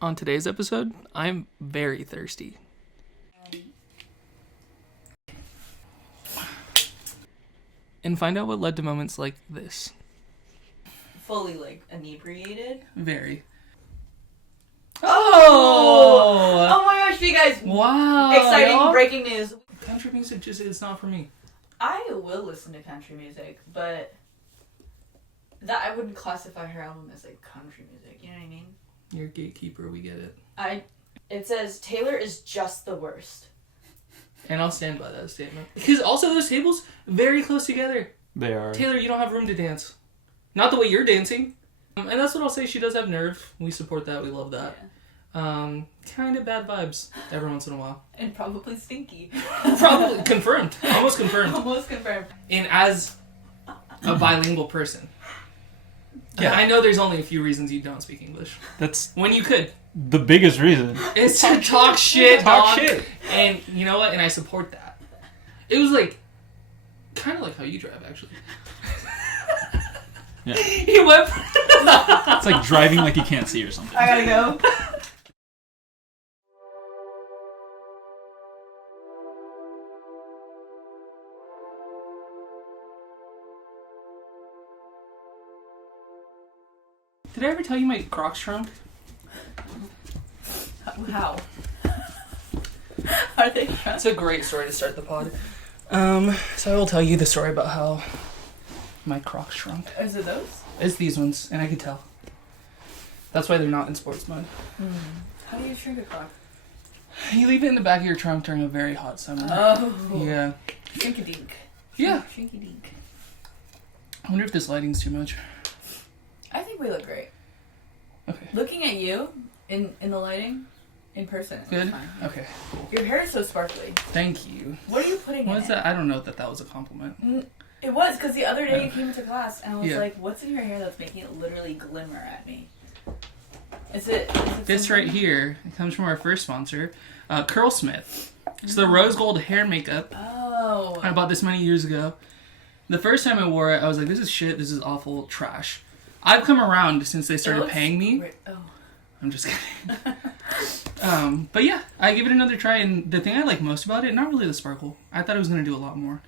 On today's episode, I'm very thirsty. And find out what led to moments like this. Fully, like, inebriated? Very. Oh! Oh my gosh, you guys. Wow. Exciting breaking news. Country music just is not for me. I will listen to country music, but that I wouldn't classify her album as like country music, you know what I mean? You're a gatekeeper, we get it. It says Taylor is just the worst. And I'll stand by that statement. Because also those tables, very close together. They are. Taylor, you don't have room to dance. Not the way you're dancing. And that's what I'll say. She does have nerve. We support that. We love that. Yeah. Kind of bad vibes every once in a while. And probably stinky. Probably. Confirmed. Almost confirmed. Almost confirmed. And as a bilingual person. Yeah, I know there's only a few reasons you don't speak English. That's when you could. The biggest reason. It's to talk shit, Talk dog. shit. And you know what? And I support that. It was like, kind of like how you drive, actually. Yeah. He went. It's like driving like you can't see or something. I gotta go. Did I ever tell you my Crocs shrunk? How? Are they? That's a great story to start the pod. So I will tell you the story about how my Crocs shrunk. Is it those? It's these ones, and I can tell. That's why they're not in sports mode. How do you shrink a Croc? You leave it in the back of your trunk during a very hot summer. Oh. Yeah. Shrink-a-dink. Yeah. Shrink-a-dink. I wonder if this lighting's too much. I think we look great. Okay. Looking at you in the lighting, in person, it Good? looks fine. Okay, cool. Your hair is so sparkly. Thank you. What are you putting in What is it? that? I don't know that was a compliment. It was, because the other day you came into class and I was Yeah. like, what's in your hair that's making it literally glimmer at me? Is it This something? right here, it comes from our first sponsor, Curlsmith. It's the rose gold hair makeup. Oh. I bought this many years ago. The first time I wore it, I was like, this is shit, this is awful trash. I've come around since they started paying me. Oh. I'm just kidding. But yeah, I give it another try, and the thing I like most about it, not really the sparkle. I thought it was going to do a lot more.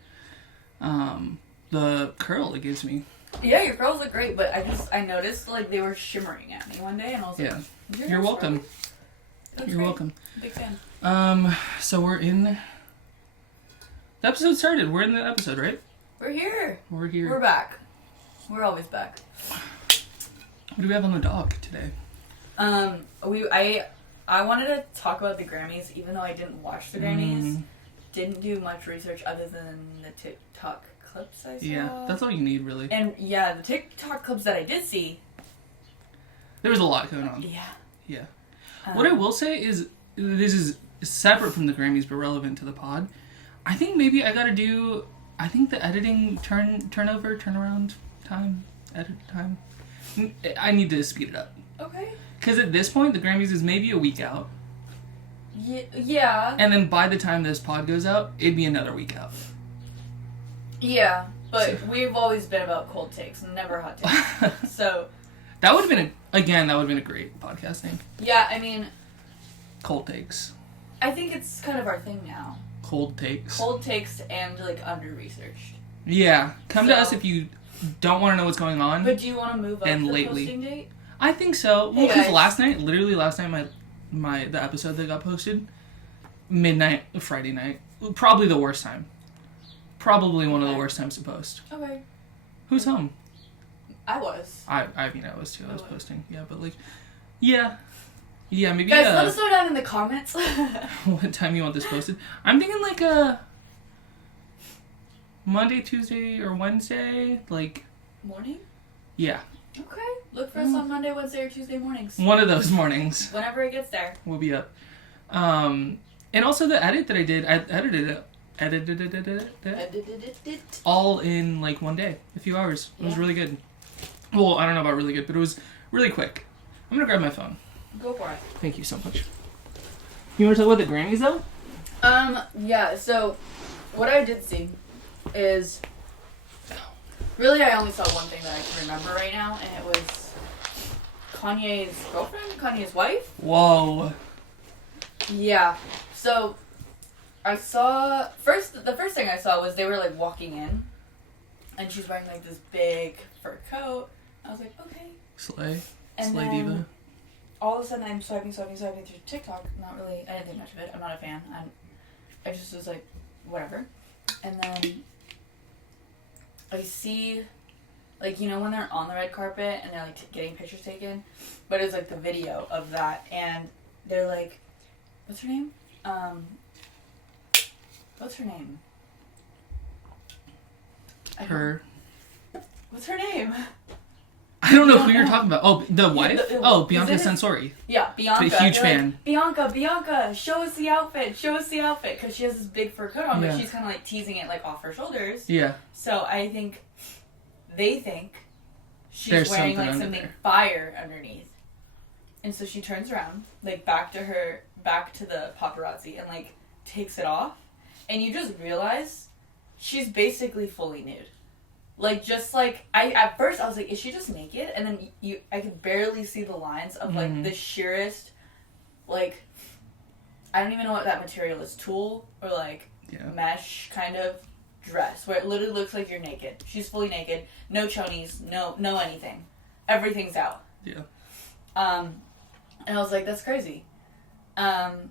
The curl it gives me. Yeah, your curls look great, but I noticed like they were shimmering at me one day, and I was like, Yeah. You're welcome. You're welcome. Big fan. So we're in... The episode started. We're in the episode, right? We're here. We're here. We're back. We're always back. What do we have on the dock today? I wanted to talk about the Grammys, even though I didn't watch the Grammys. Didn't do much research other than the TikTok clips I saw. Yeah, that's all you need, really. And yeah, the TikTok clips that I did see. There was a lot going on. Yeah. Yeah. What I will say is, this is separate from the Grammys, but relevant to the pod. I think maybe I gotta do, the editing turnaround time, edit time. I need to speed it up. Okay. Because at this point, the Grammys is maybe a week out. Yeah. And then by the time this pod goes out, it'd be another week out. Yeah, but we've always been about cold takes, never hot takes. So. That would have been a great podcast name. Yeah, I mean. Cold takes. I think it's kind of our thing now. Cold takes. Cold takes and like under-researched. Yeah. Come to us if you don't want to know what's going on. But do you want to move up the posting date? I think so. Hey well, because guys. last night, the episode that got posted, midnight, Friday night, probably the worst time. Probably one of the worst times to post. Okay. Who's home? I was. I was too. I was posting. Yeah, but like, yeah, maybe. Guys, let us know down in the comments. What time you want this posted? I'm thinking like Monday, Tuesday, or Wednesday. Like Morning? Yeah. Okay. Look for us on Monday, Wednesday, or Tuesday mornings. One of those mornings. Whenever it gets there. We'll be up. And also the edit that I did, I edited it all in like one day, a few hours. It was really good. Well, I don't know about really good, but it was really quick. I'm gonna grab my phone. Go for it. Thank you so much. You want to talk about the Grammys though? Yeah, so what I did see is really I only saw one thing that I can remember right now, and it was Kanye's girlfriend, Kanye's wife. Whoa. Yeah. So I saw the first thing I saw was they were like walking in, and she's wearing like this big fur coat. I was like, okay. Slay. And Slay then diva. all of a sudden I'm swiping through TikTok. Not really. I didn't think much of it. I'm not a fan. I just was like, whatever. And then I see, like, you know when they're on the red carpet and they're like getting pictures taken, but it's like the video of that, and they're like, what's her name? What's her name? What's her name? I don't know who you're talking about. Oh, the wife? Bianca is it- Sensori. Yeah, Bianca. The huge They're fan. Like, Bianca, show us the outfit. Because she has this big fur coat on, Yeah. but she's kind of like teasing it like off her shoulders. Yeah. So I think they think she's There's wearing something like under something there. fire underneath. And so she turns around, like back to the paparazzi, and like takes it off. And you just realize she's basically fully nude. Like, just like, at first I was like, is she just naked? And then I could barely see the lines of like the sheerest, like, I don't even know what that material is, tulle or like mesh kind of dress, where it literally looks like you're naked. She's fully naked, no chonies, no anything. Everything's out. Yeah. And I was like, that's crazy. Kind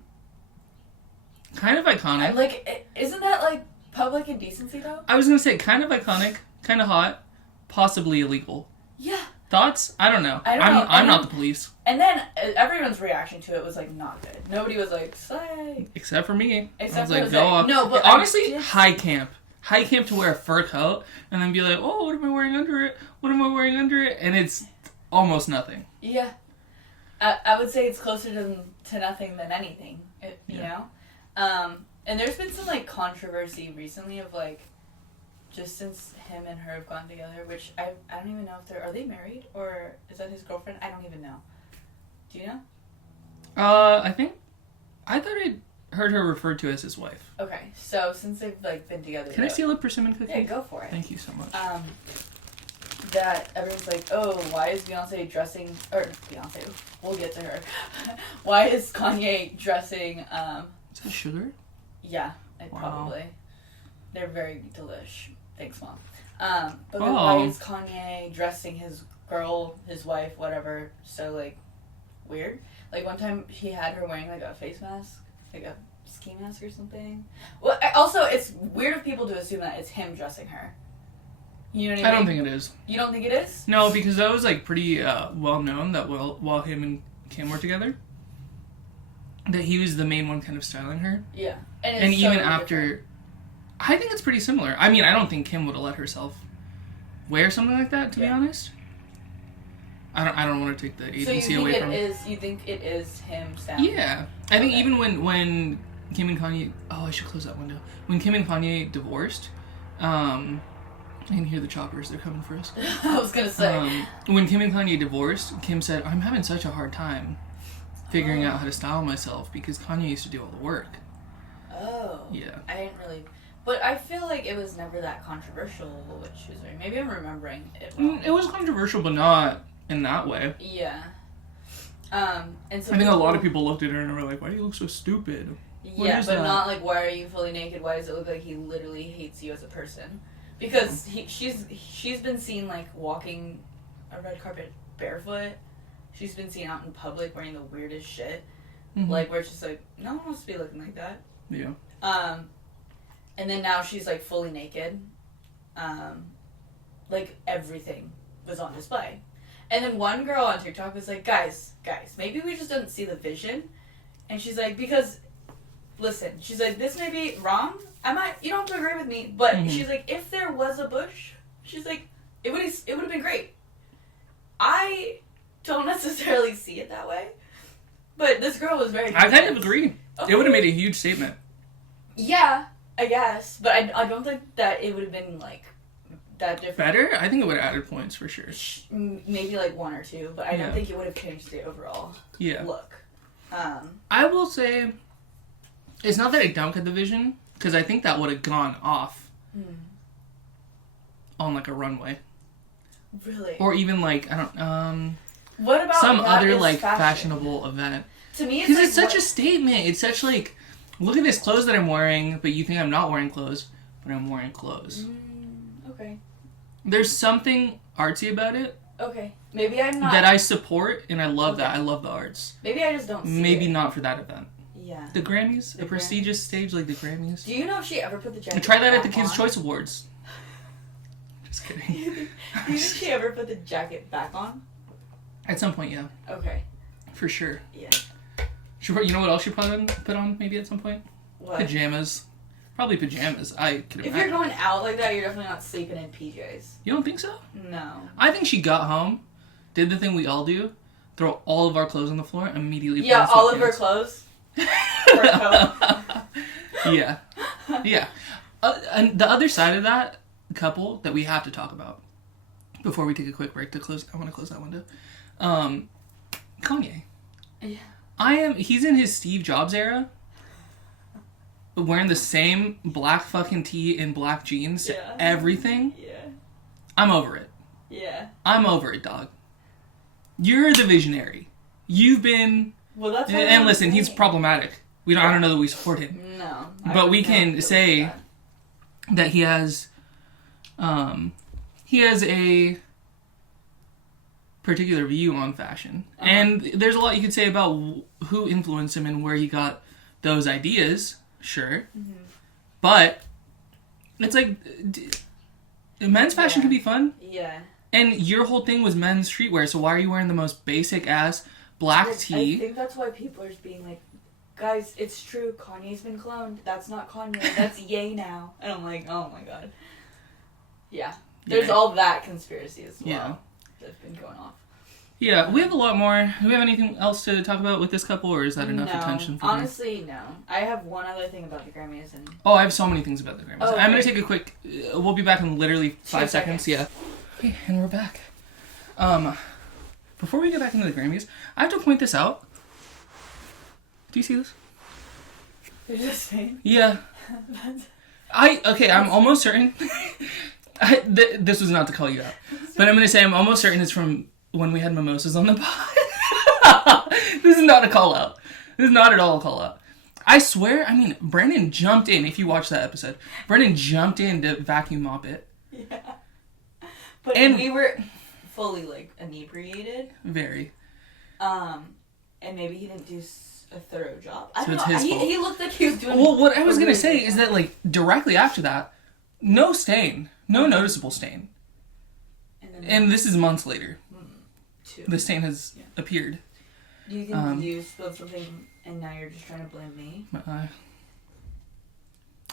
of iconic. Isn't that like public indecency though? I was gonna say kind of iconic, kind of hot, possibly illegal. Yeah. Thoughts? I don't know. I don't know. I'm not the police. And then everyone's reaction to it was like not good. Nobody was like, slay. Except for me. Except I was for like, Jose. go off. No, but honestly, high camp. High camp to wear a fur coat and then be like, oh, what am I wearing under it? What am I wearing under it? And it's almost nothing. Yeah. I would say it's closer to nothing than anything, you know? And there's been some, like, controversy recently of, like, just since him and her have gone together, which I don't even know if are they married? Or is that his girlfriend? I don't even know. Do you know? I thought I heard her referred to as his wife. Okay, so since they've, like, been together... Can I steal a persimmon cookie? Yeah, go for it. Thank you so much. That everyone's like, oh, why is Beyonce dressing... Or, Beyonce, we'll get to her. Why is Kanye dressing... Is that sugar? Yeah, Wow. probably. They're very delish. Thanks, Mom. But then why is Kanye dressing his girl, his wife, whatever, so, like, weird? Like, one time he had her wearing, like, a face mask, like a ski mask or something. Well, also, it's weird of people to assume that it's him dressing her. You know what I mean? I don't think it is. You don't think it is? No, because that was, like, pretty well known that while him and Kim were together, that he was the main one kind of styling her. Yeah. And it's even so after... different. I think it's pretty similar. I mean, I don't think Kim would have let herself wear something like that, to be honest. I don't want to take the agency away from it. You think it is him styling? Yeah. I think even when Kim and Kanye... Oh, I should close that window. When Kim and Kanye divorced, I can hear the choppers. They're coming for us. I was going to say. When Kim and Kanye divorced, Kim said, I'm having such a hard time figuring out how to style myself because Kanye used to do all the work. Oh. Yeah. I didn't really... But I feel like it was never that controversial what she was wearing. Maybe I'm remembering it wrong. It was controversial, but not in that way. Yeah. And so I think a lot of people looked at her and were like, why do you look so stupid? Yeah, but not like, why are you fully naked? Why does it look like he literally hates you as a person? Because she's been seen, like, walking a red carpet barefoot. She's been seen out in public wearing the weirdest shit. Mm-hmm. Like, where it's just like, no one wants to be looking like that. Yeah. And then now she's, like, fully naked. Like, everything was on display. And then one girl on TikTok was like, guys, maybe we just didn't see the vision. And she's like, because, listen, she's like, this may be wrong. You don't have to agree with me, but she's like, if there was a bush, she's like, it would have been great. I don't necessarily see it that way. But this girl was very I kind of agree. Okay. It would have made a huge statement. Yeah, I guess. But I don't think that it would have been, like, that different. Better? I think it would have added points for sure. Maybe, like, one or two, but I don't think it would have changed the overall look. I will say, it's not that I don't get the vision, because I think that would have gone off on, like, a runway. Really? Or even, like, I don't, What about some that other is like fashion? fashionable event. To me, Because like, it's such a statement. It's such like, look at this clothes that I'm wearing, but you think I'm not wearing clothes, but I'm wearing clothes. Okay. There's something artsy about it. Okay. Maybe I'm not. That I support, and I love that. I love the arts. Maybe I just don't see Maybe it. not for that event. Yeah. The Grammys? A prestigious stage like the Grammys? Do you know if she ever put the jacket Try that at the back Kids' on? Choice Awards. Just kidding. Do you think she ever put the jacket back on? At some point, yeah. Okay. For sure. Yeah. You know what else she put on maybe at some point? What? Pajamas. Probably pajamas. I could If imagine. you're going out like that, you're definitely not sleeping in PJs. You don't think so? No. I think she got home, did the thing we all do, throw all of our clothes on the floor, immediately Yeah, put on all of her sweatpants. clothes. Her coat. Yeah. Yeah. And the other side of that couple that we have to talk about before we take a quick break to close. I want to close that window. Kanye. Yeah. He's in his Steve Jobs era. Wearing the same black fucking tee and black jeans to Yeah. everything. Yeah. I'm over it. Yeah. I'm over it, dog. You're the visionary. You've been... Well, that's what And I'm listen, he's saying. problematic. I don't know that we support him. No. But we can say that he has a particular view on fashion. And there's a lot you could say about who influenced him and where he got those ideas, sure. But it's like men's fashion can be fun. Yeah. And your whole thing was men's streetwear, so why are you wearing the most basic ass black I tee? think that's why people are just being like, guys, it's true, Kanye's been cloned. That's not Kanye. That's Ye now. And I'm like, oh my god. Yeah. There's Yeah. all that conspiracy as well. Yeah. That's been going off. Yeah, we have a lot more. Do we have anything else to talk about with this couple, or is that enough attention for me? Honestly, no. I have one other thing about the Grammys and... Oh, I have so many things about the Grammys. Oh, I'm going okay. to take a quick... we'll be back in literally 5 seconds. Yeah. Okay, and we're back. Before we get back into the Grammys, I have to point this out. Do you see this? You're just saying? Yeah. I'm almost certain... this was not to call you out. But I'm going to say I'm almost certain it's from when we had mimosas on the pod. This is not a call out. This is not at all a call out. I swear, Brennan jumped in, if you watch that episode. Brennan jumped in to vacuum mop it. Yeah. But And- we were fully, like, inebriated. Very. And maybe he didn't do a thorough job. I So don't it's know. his fault. He looked like he was doing... Well, what I was a going to really say good is job. that, like, directly after that, no stain. No noticeable stain. And then And this is months later. two. The stain has appeared. Do you think you spilled something and now you're just trying to blame me? My eye.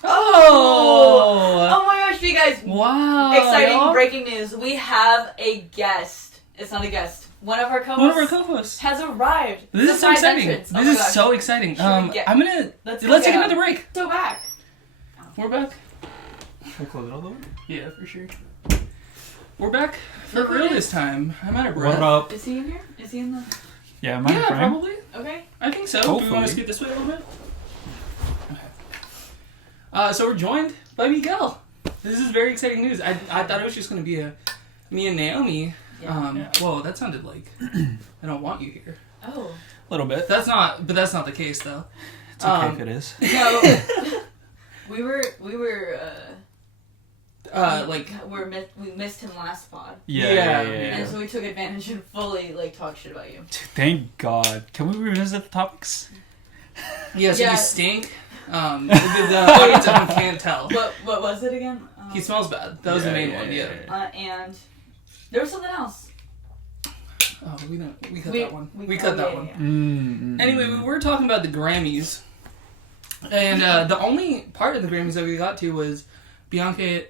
Oh! Oh my gosh, you guys! Wow. Exciting y'all. breaking news. We have a guest. It's not a guest. One of our co-hosts One of our co-hosts. has arrived. This is so Surprise exciting. entrance. Oh This my is gosh. so exciting. Should we get- I'm gonna Let's let's take go. another break. Go back. We're back. Can I close it all the way? Yeah, for sure. We're back for Look at real it. this time. I'm out of breath. What up? Is he in here? Is he in the... Yeah, am I in Yeah, frame? probably. Okay. I think so. Do we want Hopefully. to scoot this way a little bit? Okay. So we're joined by Miguel. This is very exciting news. I thought it was just going to be me and Naomi. Yeah. Whoa, that sounded like I don't want you here. Oh. A little bit. That's not the case though. It's okay if it is. So, we were we missed him last pod. Yeah. And so we took advantage and fully, like, talk shit about you. Thank God. Can we revisit the topics? Yeah, so Yeah. you stink. The audience at home can't tell. What was it again? He smells bad. That was the main one, yeah. And there was something else. Oh, we cut that one. We cut oh, that yeah, one. yeah. Anyway, we were talking about the Grammys. And the only part of the Grammys that we got to was Bianca.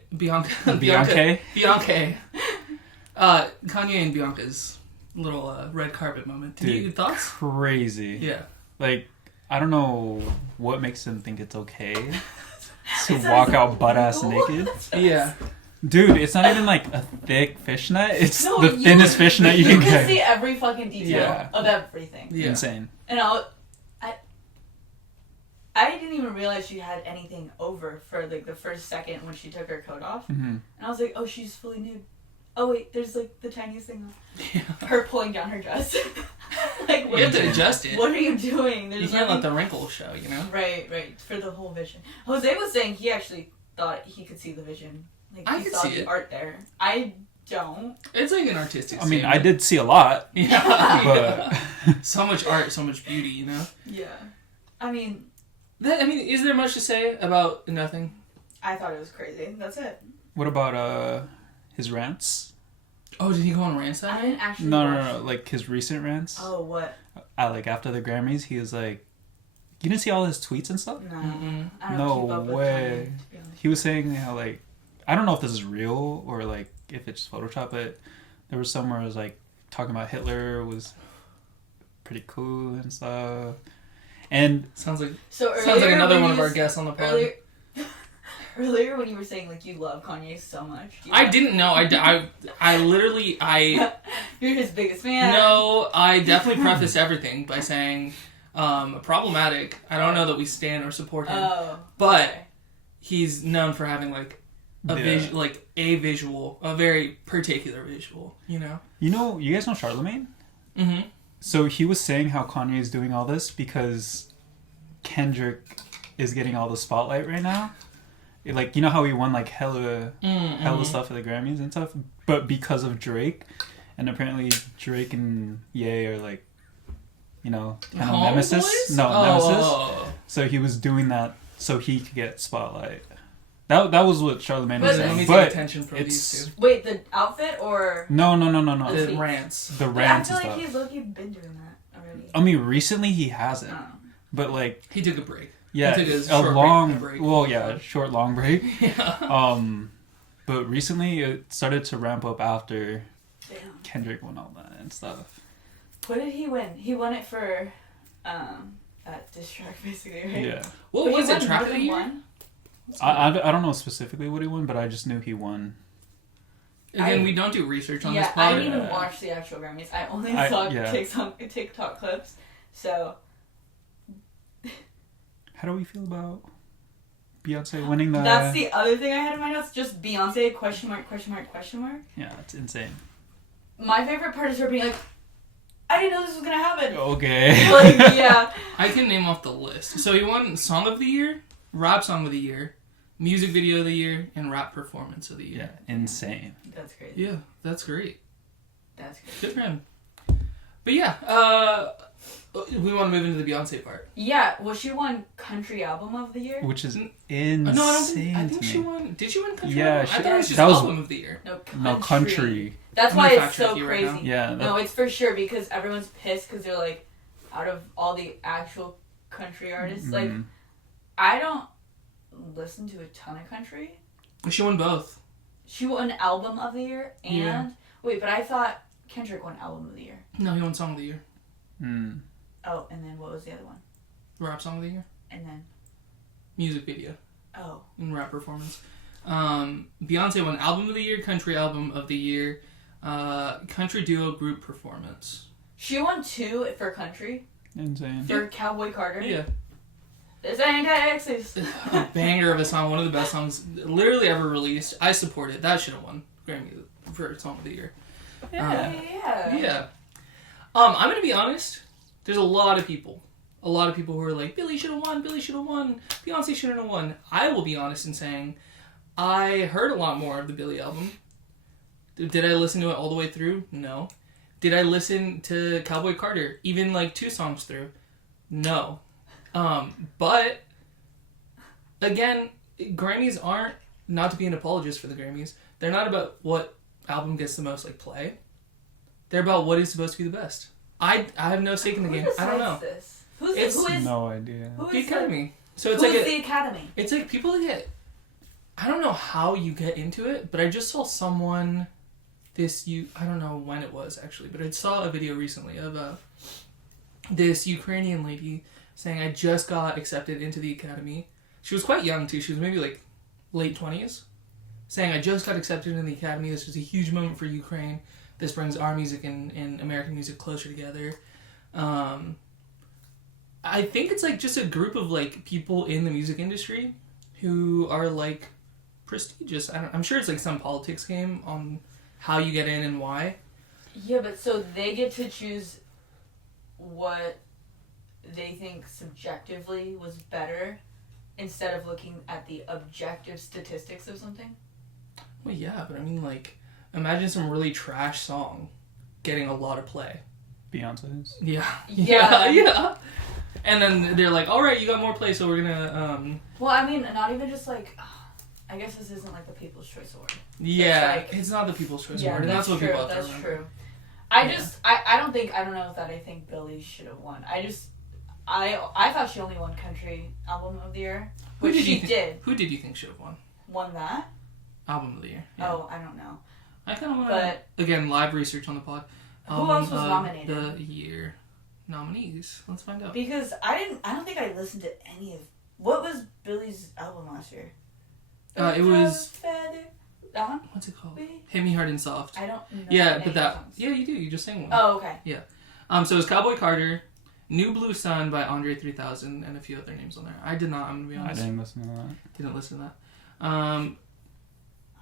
Kanye and Bianca's little red carpet moment. Dude, Thoughts? crazy. Yeah. Like, I don't know what makes them think it's okay to walk out butt-ass naked. Yeah. Dude, it's not even like a thick fishnet. It's No, the thinnest fishnet you can can see get. every fucking detail Yeah. of everything. Yeah. Insane. And I didn't even realize she had anything over for, like, the first second when she took her coat off. Mm-hmm. And I was like, oh, she's fully nude. oh wait, there's like the tiniest thing. Yeah. Her pulling down her dress. Like, You have to adjust it. What are you doing? You can't let the wrinkles show, you know? Right, for the whole vision. Jose was saying he actually thought he could see the vision. Like, I he could saw see the it. art there. I don't. It's like an artistic I mean, statement. I did see a lot. Yeah. But So much art, so much beauty, you know? Yeah. I mean, Is there much to say about nothing? I thought it was crazy. That's it. what about his rants? Oh, did he go on rants I that didn't night? actually No, watch. like his recent rants. Oh, what? Like after the Grammys, he was like, you didn't see all his tweets and stuff? No. Mm-mm. I don't No keep up with way. Kanye, to be honest. He was saying how like, I don't know if this is real or like if it's Photoshop, but there was somewhere it was like talking about Hitler was pretty cool and stuff. And Sounds like So another when one of you our s- guests on the pod. Earlier when you were saying like you love Kanye so much. do you I know- didn't know. I literally, You're his biggest fan. no, I definitely preface everything by saying, problematic. I don't know that we stand or support him. Oh. But okay. he's known for having like a visual, a very particular visual, you know? you guys know Charlemagne? Mm-hmm. So he was saying how Kanye is doing all this because Kendrick is getting all the spotlight right now. Like, you know how he won like hella stuff at the Grammys and stuff, but because of Drake, and apparently Drake and Ye are like, kind of nemesis. Homeboys? Nemesis. Oh. So he was doing that so he could get spotlight. That was what Charlemagne was But- Let me saying. take But attention from these two. Wait, the outfit or? no. The The tweets. rants. The But rants I and feel like stuff. he's low-key been doing that already. I mean, recently he hasn't, Oh. but like, He took a break. yeah, He took a a short long, break. well, yeah, short, long break. Yeah. But recently it started to ramp up after Damn. Kendrick won all that and stuff. What did he win? He won it for that diss track, basically, right? Yeah, What But he was it? won Track more of the than year? one? I don't know specifically what he won, but I just knew he won. Again, we don't do research on this Yeah, pod. I didn't even watch the actual Grammys. I only saw yeah. TikTok clips. So How do we feel about Beyonce winning the? that's the other thing I had in my notes. Just Beyonce ? Yeah, it's insane. My favorite part is her being like, "I didn't know this was gonna happen." Okay. Like, yeah. I can name off the list. So he won Song of the Year, Rap Song of the Year, Music Video of the Year, and Rap Performance of the Year. Yeah, insane. That's crazy. Yeah, that's great. That's crazy. Good for him. But yeah, we want to move into the Beyonce part. Yeah, well, she won Country Album of the Year. Which is No, insane. I don't think. I to think me. she won. Did she win Country? Yeah, Album? she- I thought it was just that was- Album of the Year. No, country. That's I'm why gonna it's fact check so you right crazy. now. Yeah. No, it's for sure because everyone's pissed because they're like, out of all the actual country artists, like, Mhm. I don't listen to a ton of country. She won both. She won Album of the Year and Yeah. wait, but I thought Kendrick won Album of the Year. No, he won Song of the Year, Mm. Oh, and then what was the other one? Rap Song of the Year, And then Music Video, oh, and Rap Performance. Beyonce won Album of the Year, Country Album of the Year, Country Duo Group Performance. she won 2 for country Insane. for Cowboy Carter. Yeah. This ain't Texas. A banger of a song, one of the best songs literally ever released. I support it. That should have won Grammy for Song of the Year. Yeah. Yeah. I'm gonna be honest. There's a lot of people who are like, Billie should have won, Beyonce shouldn't have won. I will be honest in saying, I heard a lot more of the Billie album. Did I listen to it all the way through? No. Did I listen to Cowboy Carter, even like 2 songs through? No. But again, Grammys aren't, not to be an apologist for the Grammys, they're not about what album gets the most like play. They're about what is supposed to be the best. I have no stake in the Who game. I don't know. decides this? Who It's is No idea. who The is Academy. So the, it's who like is the Academy? it's like people that get. I don't know how you get into it, but I just saw someone. I don't know when it was actually, but I saw a video recently of this Ukrainian lady saying, "I just got accepted into the Academy." She was quite young too. She was maybe like late 20s, saying, "I just got accepted into the Academy. This was a huge moment for Ukraine. This brings our music and American music closer together." I think it's like just a group of like people in the music industry who are like prestigious. I'm sure it's like some politics game on how you get in and why. Yeah, but so they get to choose what they think subjectively was better instead of looking at the objective statistics of something? Well, yeah, but I mean, like, imagine some really trash song getting a lot of play. Beyonce's. Yeah. Yeah. Yeah. And then they're like, all right, you got more play, so we're gonna, Well, I mean, not even just like, I guess this isn't like the People's Choice Award. Yeah, like, it's not the People's Choice Yeah, Award, and that's what true, people have to that's remember. true. I don't know that I think Billie should have won. I thought she only won Country Album of the Year, which she did. Who did you think should have won? Won that? Album of the Year. Yeah. Oh, I don't know. I kind of want But to, again, live research on the pod. who else was nominated? The year nominees. Let's find out. Because I don't think I listened to any of. What was Billie's album last year? It was. Feather. That one? What's it called? Hit Me Hard and Soft. I don't know. Yeah, any but that. songs. Yeah, you do. You just sang one. Oh, okay. So it was Cowboy Carter, New Blue Sun by Andre 3000, and a few other names on there. I did not. I'm gonna be I honest. didn't listen to that. Didn't listen to that. I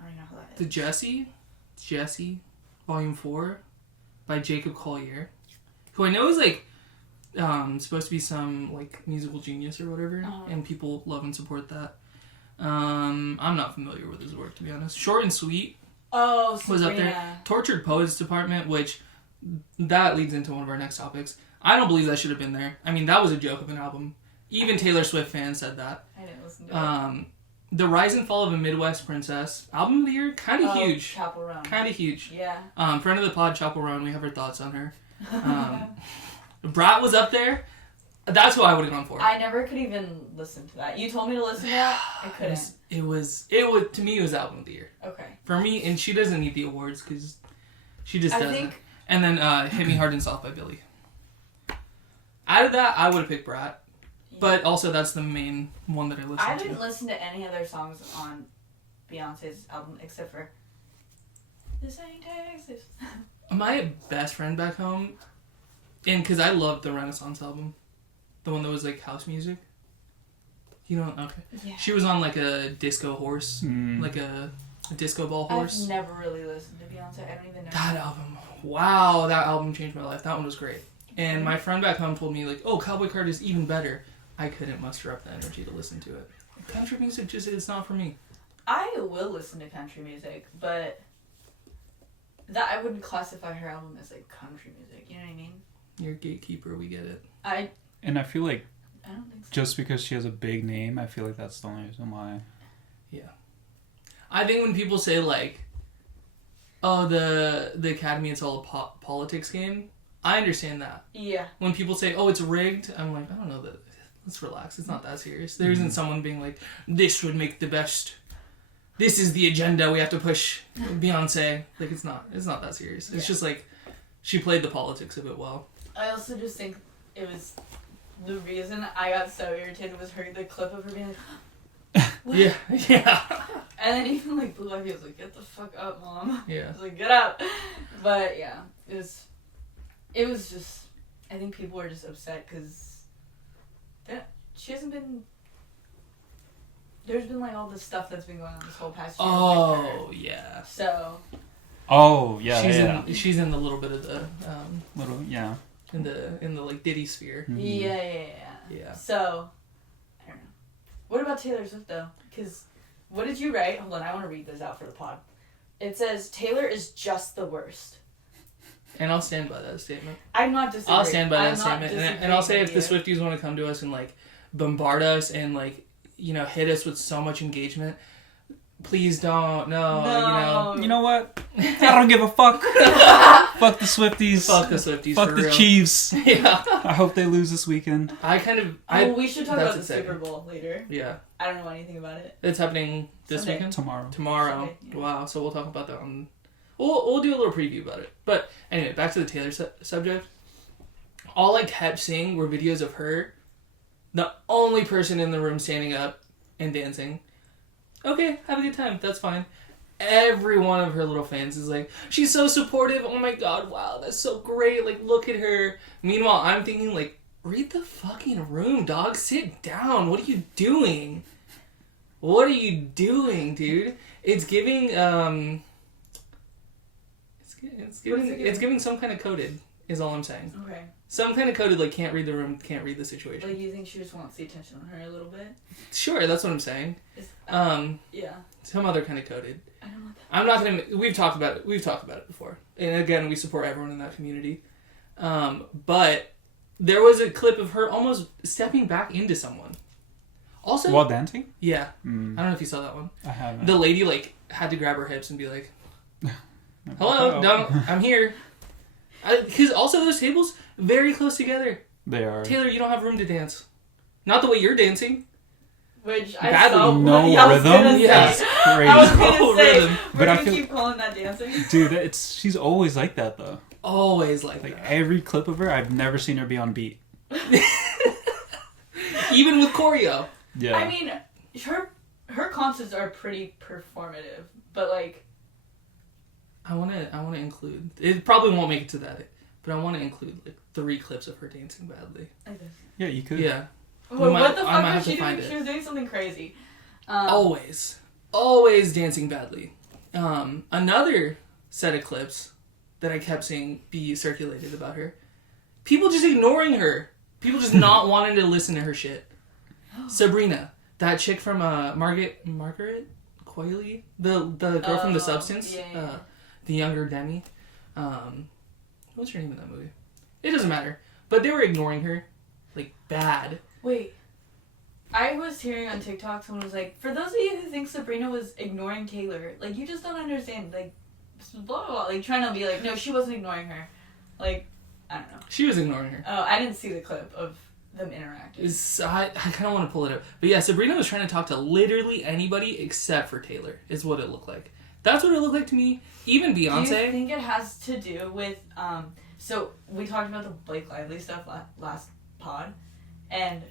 don't know who that is. The Jesse, Volume 4, by Jacob Collier, who I know is like supposed to be some like musical genius or whatever, and people love and support that. I'm not familiar with his work, to be honest. Short and Sweet Oh, was up there. Sabrina. Tortured Poets Department, which that leads into one of our next topics. I don't believe that should have been there. I mean, that was a joke of an album. Even Taylor Swift fans said that. I didn't listen to it. The Rise and Fall of a Midwest Princess, album of the year, kind of huge. Chapel Roan. Kind of huge. Yeah. Friend of the pod, Chapel Roan, we have our thoughts on her. Brat was up there. That's who I would have gone for. I never could even listen to that. You told me to listen to that. I couldn't. It was to me, it was album of the year. Okay. For me, and she doesn't need the awards because she just I doesn't. think- And then Hit Me Hard and Soft by Billie. Out of that, I would have picked Brat. But also, that's the main one that I listened to. I didn't listen to any other songs on Beyonce's album except for This Ain't Texas. My best friend back home, and because I loved the Renaissance album, the one that was like house music. You know, okay. Yeah. She was on like a disco horse, like a disco ball horse. I've never really listened to Beyonce. I don't even know. That album, wow, that album changed my life. That one was great. And my friend back home told me like, oh, Cowboy Carter is even better. I couldn't muster up the energy to listen to it. Country music just, it's not for me. I will listen to country music, but that I wouldn't classify her album as like country music. You know what I mean? You're a gatekeeper, we get it. And I feel like I don't think so. just because she has a big name, I feel like that's the only reason why. Yeah. I think when people say like, oh, the Academy, it's all a politics game, I understand that. Yeah. When people say, oh, it's rigged, I'm like, I don't know that. Let's relax. It's not that serious. There isn't someone being like, this would make the best. This is the agenda. We have to push Beyonce. Like, it's not that serious. It's just like, she played the politics of it well. I also just think it was the reason I got so irritated was the clip of her being like, what? Yeah. And then even like Blue Ivy was like, get the fuck up, mom. I Yeah. was like, get up. But yeah, it was just, I think people were just upset because she hasn't been, there's been like all this stuff that's been going on this whole past year. Oh, yeah. So. Oh yeah, She's in the little bit of the little yeah. in the like Diddy sphere. Mm-hmm. Yeah. So, I don't know. What about Taylor Swift though? Because what did you write? Hold on, I want to read this out for the pod. It says Taylor is just the worst. And I'll stand by that statement. I'm not disagreeing. I'll stand by that I'm not statement. And I'll say if the disagreeing Swifties want to come to us and like bombard us and like, you know, hit us with so much engagement, please don't. No. You know what? I don't give a fuck. Fuck the Swifties. Fuck the Swifties. Fuck for the real. Chiefs. Yeah. I hope they lose this weekend. we should talk that's about the exciting. Super Bowl later. Yeah. I don't know anything about it. It's happening this Sunday. weekend? Tomorrow. Tomorrow. Sunday, yeah. Wow. So we'll talk about that on. We'll do a little preview about it. But anyway, back to the Taylor subject. All I kept seeing were videos of her, the only person in the room standing up and dancing. Okay, have a good time. That's fine. Every one of her little fans is like, she's so supportive. Oh my god, wow, that's so great. Like, look at her. Meanwhile, I'm thinking, like, read the fucking room, dog. Sit down. What are you doing? What are you doing, dude? It's giving, It's giving some kind of coded, is all I'm saying. Okay. Some kind of coded, like, can't read the room, can't read the situation. Like, you think she just wants the attention on her a little bit? Sure, that's what I'm saying. Yeah. Some other kind of coded. I don't know what that I'm not gonna. We've talked about it before, and again, we support everyone in that community. But there was a clip of her almost stepping back into someone. Also, while dancing. Yeah, I don't know if you saw that one. I haven't. The lady like had to grab her hips and be like, "Hello, don't. I'm here." Because also those tables very close together. They are. Taylor, you don't have room to dance. Not the way you're dancing. Which I Badly. saw. No yeah, rhythm. Yeah. It's I was crazy. gonna No say, rhythm. we're But I gonna feel- keep calling that dancing. Dude, she's always like that though. Always like Like that. every clip of her, I've never seen her be on beat. Even with choreo. Yeah. I mean, her concerts are pretty performative, but like, I wanna include. It probably won't make it to that, but I want to include like 3 clips of her dancing badly. like this. yeah, you could. Yeah. What the I fuck might have was to she find doing? it. She was doing something crazy. Always dancing badly. Another set of clips that I kept seeing be circulated about her. People just ignoring her. People just not wanting to listen to her shit. Sabrina, that chick from Margaret Qualley, the girl from The Substance, yeah. the younger Demi. What's her name in that movie? It doesn't matter. But they were ignoring her, like bad. Wait. I was hearing on TikTok someone was like, for those of you who think Sabrina was ignoring Taylor, like, you just don't understand, like, blah, blah, blah. Like, trying to be like, no, she wasn't ignoring her. Like, I don't know. She was ignoring her. Oh, I didn't see the clip of them interacting. I kind of want to pull it up. But yeah, Sabrina was trying to talk to literally anybody except for Taylor, is what it looked like. That's what it looked like to me. Even Beyonce. Do you think it has to do with, so we talked about the Blake Lively stuff last pod, and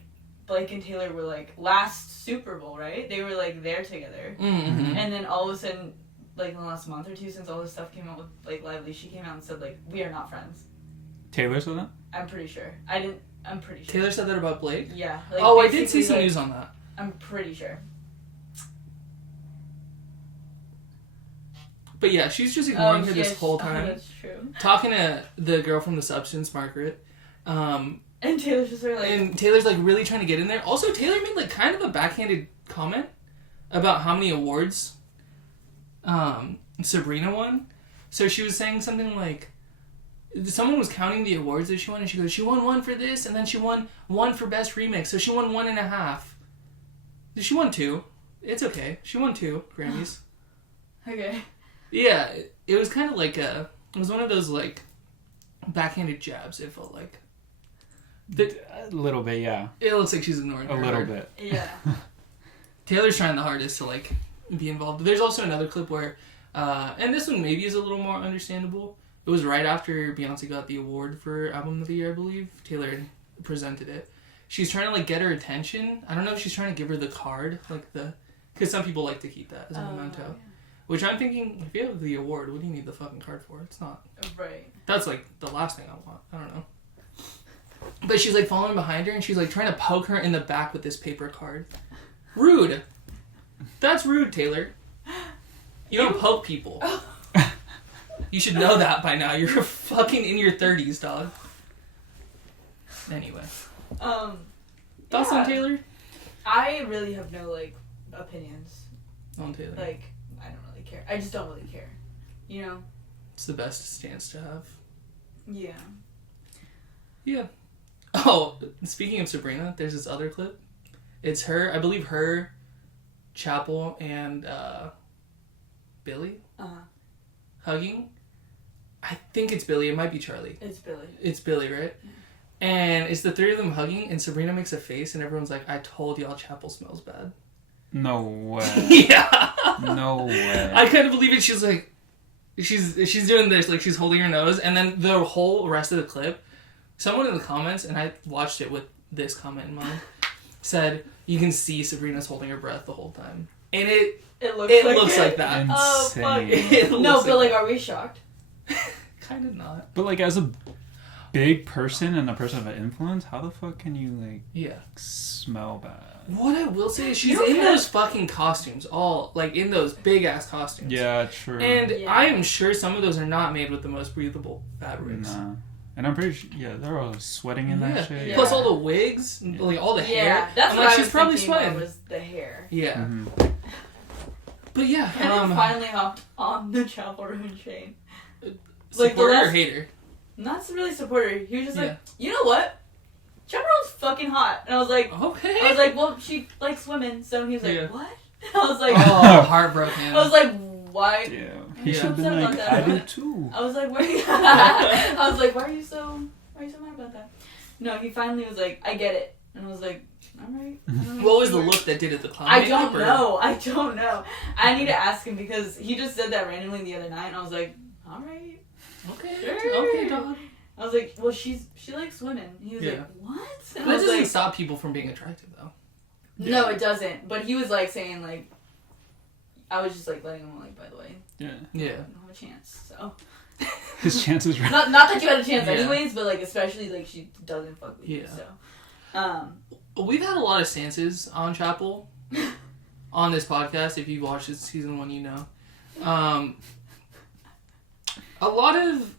Blake and Taylor were like, last Super Bowl, right? They were like there together. Mm-hmm. And then all of a sudden, like in the last month or two since all this stuff came out with Blake Lively, she came out and said like, we are not friends. Taylor said that? I'm pretty sure. I'm pretty sure. Taylor said that about Blake? Yeah. Like, Oh, I did see basically, some like, news on that. I'm pretty sure. But yeah, she's just ignoring her this whole Oh, time. that's true. Talking to the girl from The Substance, Margaret. And Taylor's just sort of like... And Taylor's like really trying to get in there. Also, Taylor made like kind of a backhanded comment about how many awards Sabrina won. So she was saying something like, someone was counting the awards that she won, and she goes, she won 1 for this, and then she won 1 for best remix, so she won 1.5. She won 2. It's okay. She won 2 Grammys. Okay. Yeah, it was kind of like it was one of those like backhanded jabs. It felt like. A little bit, yeah. It looks like she's ignoring A her. little bit. Yeah. Taylor's trying the hardest to like be involved. There's also another clip where, and this one maybe is a little more understandable. It was right after Beyonce got the award for Album of the Year, I believe. Taylor presented it. She's trying to like get her attention. I don't know if she's trying to give her the card, like because some people like to keep that as a memento. Yeah. Which I'm thinking, if you have the award, what do you need the fucking card for? It's not. Right. That's like the last thing I want. I don't know. But she's like following behind her and she's like trying to poke her in the back with this paper card. Rude. That's rude, Taylor. You don't poke people. You should know that by now. You're fucking in your 30s, dog. Anyway. Thoughts on Taylor? I really have no like opinions. On Taylor. Like, I don't really care. I just don't really care. You know? It's the best stance to have. Yeah. Yeah. Oh, speaking of Sabrina, there's this other clip. It's her, I believe her, Chapel, and Billy hugging. I think it's Billy. It might be Charlie. It's Billy. It's Billy, right? Yeah. And it's the 3 of them hugging, and Sabrina makes a face, and everyone's like, I told y'all Chapel smells bad. No way. Yeah. No way. I kind of believe it. She's like, she's doing this, like she's holding her nose, and then the whole rest of the clip, someone in the comments, and I watched it with this comment in mind, said, you can see Sabrina's holding her breath the whole time. And it looks like that. Insane. Oh, fuck. It No, looks but like, are we shocked? kind of not. But like as a big person and a person of influence, how the fuck can you like Yeah. smell bad? What I will say is she's in those fucking costumes, all like in those big ass costumes. Yeah, true. And I am sure some of those are not made with the most breathable fabrics. Nah. And I'm pretty sure, they're all sweating in that shit. Yeah. Plus all the wigs, like all the hair. That's I'm what like, I she's was probably thinking more sweating. was the hair. Yeah. Mm-hmm. But yeah. Kendrick finally hopped on the Chapel Room train. Supporter the or last- hater? Not really supporter. He was just Yeah. like, you know what? Chaperone's fucking hot. And I was like, Okay. well, she likes women. So he was like, Yeah. what? I was like, Oh, heartbroken. I was like, why? Yeah. He Yeah. should have been Upset like, about I that. do too. I was like, I was like, why are you so mad about that? No, he finally was like, I get it. And I was like, alright. What was the look that did it? The clown I makeup, don't or- know. I don't know. I need to ask him because he just said that randomly the other night, and I was like, alright. Okay. Sure. Okay, dog. I was like, well, she likes women. He was Yeah. like, what? And That I was doesn't like, stop people from being attractive, though. no, it doesn't. But he was like saying like, I was just like letting him like, by the way, Yeah. you Yeah. don't have a chance. So His chances were. not that you had a chance Yeah. anyways, but like especially like she doesn't fuck with you. Yeah. So, We've had a lot of stances on Chapel on this podcast. If you've watched it, season 1, you know. A lot of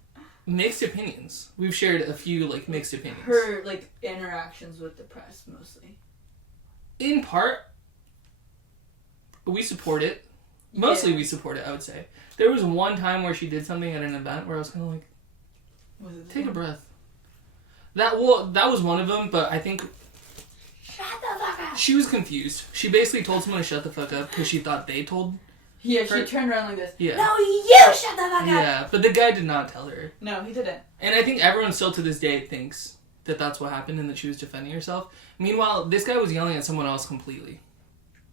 mixed opinions. We've shared a few like mixed opinions. her like interactions with the press mostly. In part, we support it. Mostly Yeah. we support it, I would say. There was one time where she did something at an event where I was kind of like, Was it take a breath. That was one of them, but I think Shut the fuck up. she was confused. She basically told someone to shut the fuck up because she thought they told. Yeah, she Her- turned around like this. Yeah. No, you shut the fuck up. Yeah, but the guy did not tell her. No, he didn't. And I think everyone still to this day thinks that that's what happened and that she was defending herself. Meanwhile, this guy was yelling at someone else completely.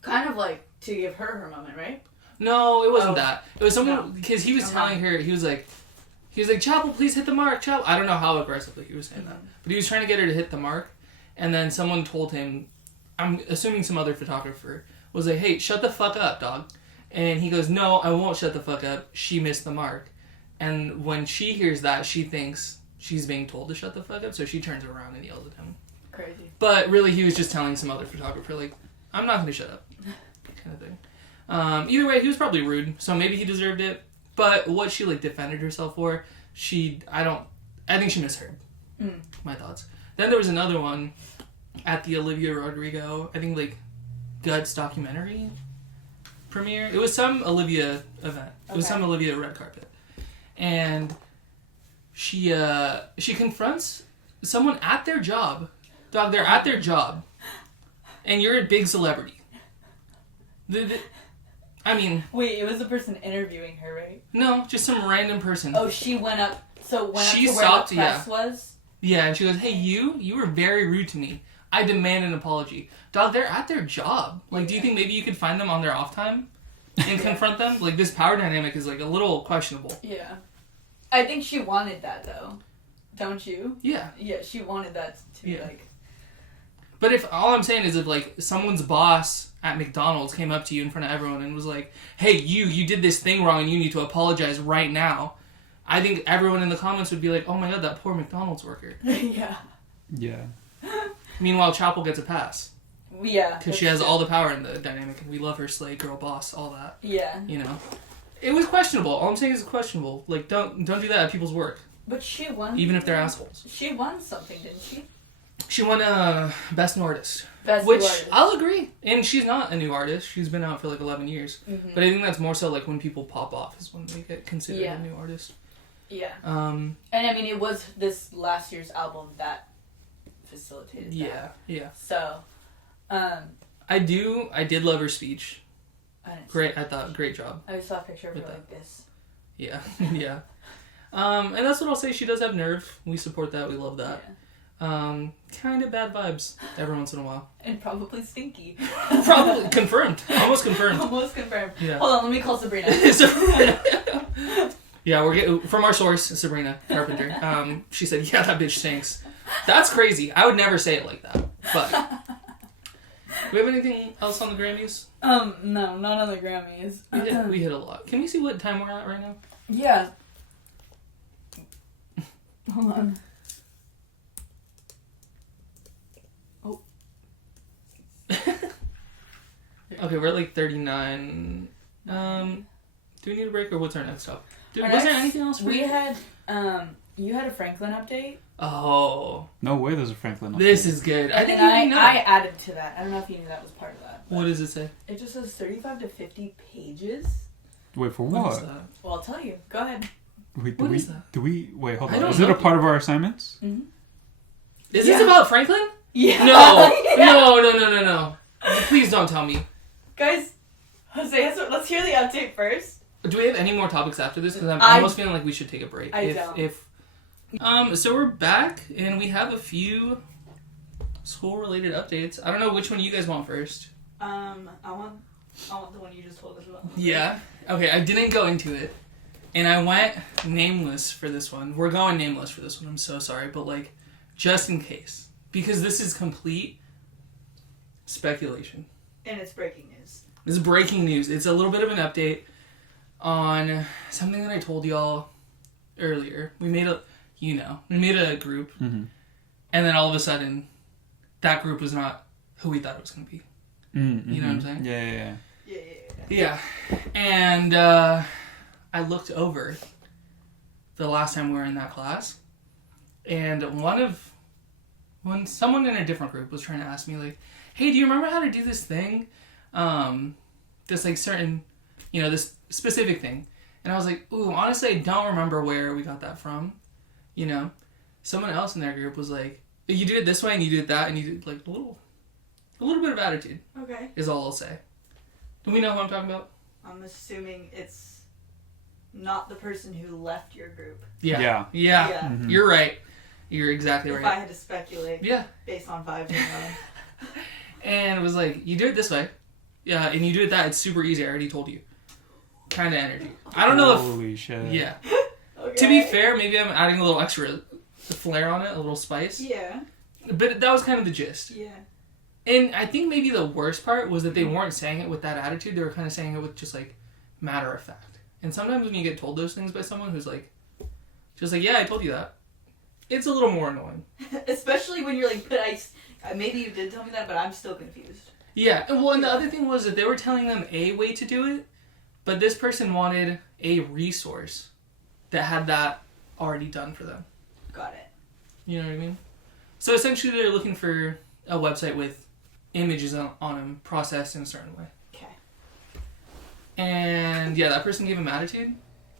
Kind of like to give her moment, right? No, it wasn't Oh. that. It was someone No. because he was Okay. telling her. He was like, Chapel, please hit the mark, Chapel. I don't know how aggressively he was saying that, but he was trying to get her to hit the mark. And then someone told him, I'm assuming some other photographer was like, hey, shut the fuck up, dog. And he goes, no, I won't shut the fuck up. She missed the mark. And when she hears that, she thinks she's being told to shut the fuck up, so she turns around and yells at him. Crazy. But really, he was just telling some other photographer, like, I'm not going to shut up, kind of thing. Either way, he was probably rude, so maybe he deserved it. But what she, like, defended herself for, I think she misheard. My thoughts. Then there was another one at the Olivia Rodrigo, I think, like, Guts documentary premiere. It was some Olivia event. It was Okay. some Olivia red carpet. And she confronts someone at their job. Dog, they're at their job. And you're a big celebrity. I mean... Wait, it was the person interviewing her, right? No, just some random person. Oh, she went up. So went She up to where stopped, the press was. Yeah, and she goes, hey, you were very rude to me. I demand an apology. Dog, they're at their job. Like, do you think maybe you could find them on their off time and confront them? Like, this power dynamic is, like, a little questionable. Yeah, I think she wanted that though, don't you? Yeah. Yeah, she wanted that to be Yeah. like. But if all I'm saying is if, like, someone's boss at McDonald's came up to you in front of everyone and was like, hey, you did this thing wrong and you need to apologize right now, I think everyone in the comments would be like, oh my god, that poor McDonald's worker. Yeah. Yeah. Meanwhile, Chapel gets a pass. Yeah. Because she has all the power in the dynamic and we love her, slay, girl, boss, all that. Yeah. You know? It was questionable. All I'm saying is it's questionable. Like, don't do that at people's work. But she won. Even if they're assholes. She won something, didn't she? She won Best New Artist. Best Which, New Artist. I'll agree. And she's not a new artist. She's been out for like 11 years. Mm-hmm. But I think that's more so like when people pop off is when they get considered Yeah. a new artist. Yeah. Um, And I mean, it was this last year's album that facilitated yeah, that. yeah. So, I did love her speech. I didn't Great, I thought, great job. I just saw a picture of her With like this. Yeah, yeah. And that's what I'll say. She does have nerve. We support that. We love that. Kind of bad vibes every once in a while. And probably stinky. Probably confirmed. Almost confirmed. Almost confirmed. Yeah. Hold on, let me call Sabrina. Yeah, we're getting from our source, Sabrina Carpenter. She said, "Yeah, that bitch stinks." That's crazy. I would never say it like that. But do we have anything else on the Grammys? No, not on the Grammys. We hit a lot. Can we see what time we're at right now? Yeah. Hold on. Okay, we're at like 39. Do we need a break or what's our next topic? Was Our there next- anything else? We had you had a Franklin update. Oh, No way there's a Franklin. this is good. I And think then you know. I added to that. I don't know if you knew that was part of that. What does it say? It just says 35 to 50 pages. Wait, for What what? is that? Well, I'll tell you. Go ahead. Wait, What is that? Wait, hold I on. don't Is it know. a part of our assignments? Mm-hmm. Is Yeah. this about Franklin? Yeah. No. Yeah. No. Please don't tell me. Guys, Jose, let's hear the update first. Do we have any more topics after this? Because I'm I- almost feeling like we should take a break. I don't. So we're back and we have a few school-related updates. I don't know which one you guys want first. I want the one you just told us about. Yeah. Okay, I didn't go into it. And I went nameless for this one. We're going nameless for this one. I'm so sorry. But, like, just in case. Because this is complete speculation. And it's breaking news. This is breaking news. It's a little bit of an update on something that I told y'all earlier. We made a group. Mm-hmm. And then all of a sudden, that group was not who we thought it was going to be. Mm-hmm. You know what I'm saying? Yeah. Yeah. And I looked over the last time we were in that class, and when someone in a different group was trying to ask me, like, hey, do you remember how to do this thing? This, like, certain, this specific thing. And I was like, ooh, honestly, I don't remember where we got that from. Someone else in their group was like, you do it this way, and you do it that, and you do, like, a little bit of attitude. Okay. Is all I'll say. Do we know who I'm talking about? I'm assuming it's not the person who left your group. Yeah. Mm-hmm. You're right. You're exactly If I right. had to speculate. Yeah. Based on vibes alone. And it was like, you do it this way. Yeah, and you do it that. It's super easy. I already told you. Kind of energy. I don't know if... Holy shit. Yeah. Okay. To be fair, maybe I'm adding a little extra flair on it, a little spice. Yeah. But that was kind of the gist. Yeah. And I think maybe the worst part was that they weren't saying it with that attitude. They were kind of saying it with just, like, matter of fact. And sometimes when you get told those things by someone who's, like, just like, yeah, I told you that, it's a little more annoying. Especially when you're like, but maybe you did tell me that, but I'm still confused. Yeah. And the other thing was that they were telling them a way to do it, but this person wanted a resource that had that already done for them. Got it. You know what I mean? So essentially they're looking for a website with images on them processed in a certain way. Okay. And yeah, that person gave him attitude,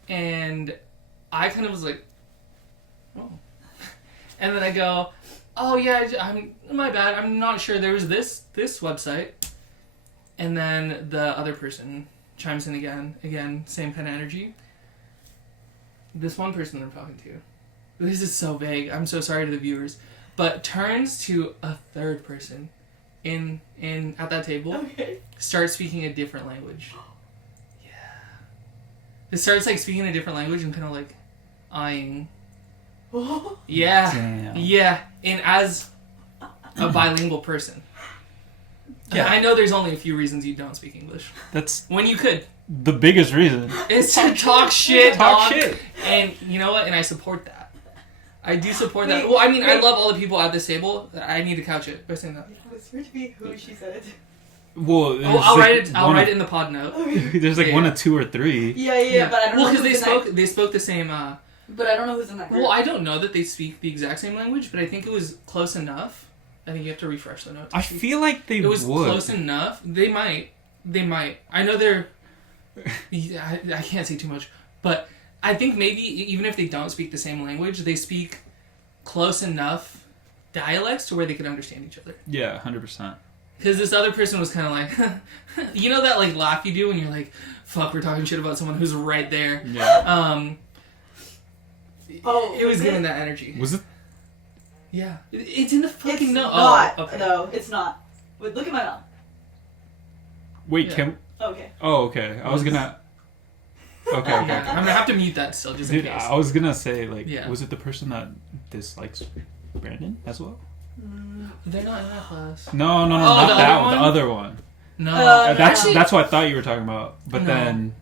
and I kind of was like, oh. And then I go, oh yeah, I'm my bad. I'm not sure. There was this website, and then the other person chimes in again, same kind of energy. This one person that I'm talking to, this is so vague. I'm so sorry to the viewers, but turns to a third person in at that table, Okay. starts speaking a different language. Yeah. It starts like speaking a different language and kind of like eyeing. Yeah. Damn. Yeah. And as a bilingual person. Yeah. I know there's only a few reasons you don't speak English. That's When you could. the biggest reason. It's to talk shit. Talk dog. shit. And you know what? And I support that. I do support that. Wait, Well, I mean, I wait. love all the people at this table. I need to couch it by saying that. Whisper to me who she said it. Well, Oh, I'll write it. I'll write it in the pod note. There's like Yeah. one or two or three. Yeah, but I don't know. Well, because who's they spoke the same. But I don't know who's in that group. Well, I don't know that they speak the exact same language, but I think it was close enough. I think you have to refresh the note. I feel like they it was would. close enough. They might. I know they're. Yeah, I can't say too much, but I think maybe even if they don't speak the same language, they speak close enough dialects to where they can understand each other. Yeah, 100%. Because this other person was kind of like, you know that like laugh you do when you're like, "Fuck, we're talking shit about someone who's right there." Yeah. Oh, it was is giving it? that energy. Was it? Yeah, it's in the fucking It's note. not, Oh, okay. though. It's not. Wait, look at my mouth. Wait, Yeah. can. Okay. Oh, okay. I was gonna. Okay, Yeah, okay. I'm gonna have to mute that still, just in Dude, case. I was gonna say, like, Yeah. was it the person that dislikes Brandon as well? They're not in that class. No, Oh, not the that other one. The one? other one. No, That's actually, that's what I thought you were talking about. But No. then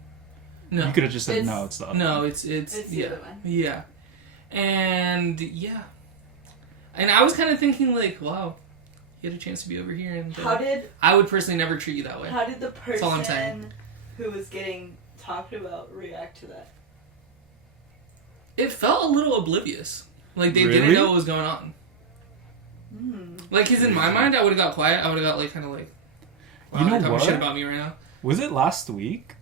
no, you could have just said It's- no. It's the other. no. one. It's It's the yeah, other one. yeah, and yeah, and I was kind of thinking like, wow, he had a chance to be over here, and I would personally never treat you that way. How did the That's all I'm saying. person who was getting talked about react to that? It felt a little oblivious. Like, they Really? didn't know what was going on. Mm. Like, because in my mind, I would have got quiet. I would have got, like, kind of like, wow, You know they're talking what? shit about me right now. Was it last week?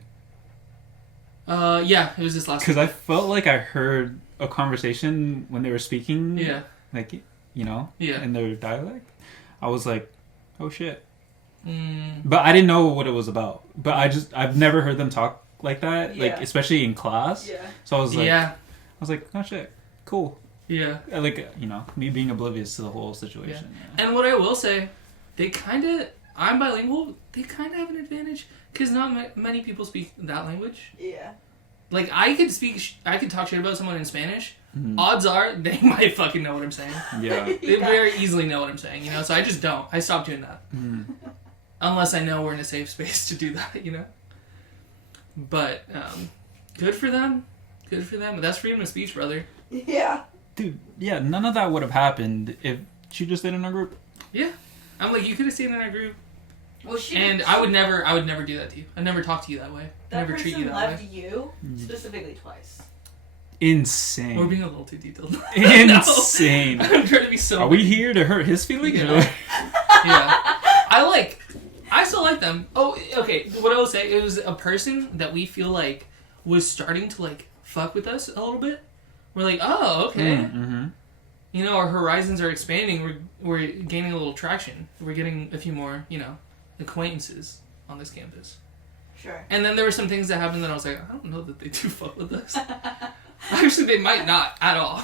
Yeah, it was this last Because I felt like I heard a conversation when they were speaking. Yeah. Like, you know, Yeah. in their dialect. I was like, oh shit. Mm. But I didn't know what it was about. But I've never heard them talk like that. Yeah. Like, especially in class. Yeah. So I was like, Yeah. oh shit, cool. Yeah. Like, you know, me being oblivious to the whole situation. Yeah. And what I will say, they kind of, I'm bilingual, they kind of have an advantage. Because not many people speak that language. Yeah. Like, I could talk shit about someone in Spanish. Mhm. Odds are, they might fucking know what I'm saying. Yeah. They very easily know what I'm saying, you know? So I just don't. I stopped doing that. Mhm. Unless I know we're in a safe space to do that, you know? But, good for them. Good for them. But that's freedom of speech, brother. Yeah. Dude, yeah, none of that would have happened if she just stayed in our group. Yeah. I'm like, you could have stayed in our group. Well, And I would never do that to you. I'd never talk to you that way. That Never treat you person that left way. you specifically twice. Insane. We're being a little too detailed. Insane. No. I'm trying to be so... Are we here to hurt his feelings? Yeah. Or like- Yeah. I still like them. Oh, okay. What I will say, it was a person that we feel like was starting to, like, fuck with us a little bit. We're like, oh, okay. Mm-hmm. You know, our horizons are expanding. We're gaining a little traction. We're getting a few more, you know, acquaintances on this campus. Sure. And then there were some things that happened that I was like, I don't know that they do fuck with us. Actually, they might not at all.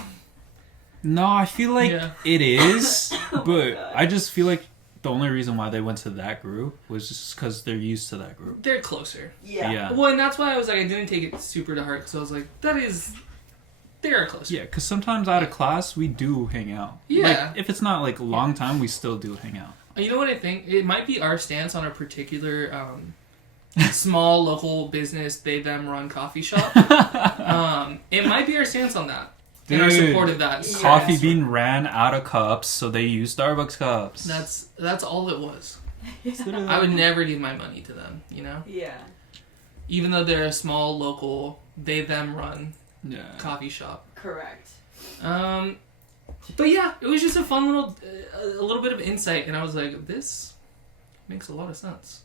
No, I feel like Yeah. it is, Oh my but God. I just feel like the only reason why they went to that group was just because they're used to that group. They're closer. Yeah. Well, and that's why I was like, I didn't take it super to heart, because I was like, they are closer. Yeah, because sometimes out of class, we do hang out. Yeah. Like, if it's not, like, a long time, we still do hang out. You know what I think? It might be our stance on a particular small local business, they them run coffee shop. It might be our stance on that. In our Dude, support of that. Yeah. Coffee Bean ran out of cups, so they used Starbucks cups. That's all it was. Literally- I would never give my money to them, you know? Yeah. Even though they're a small local, they them run Yeah. coffee shop. Correct. But yeah, it was just a fun little, a little bit of insight, and I was like, this makes a lot of sense.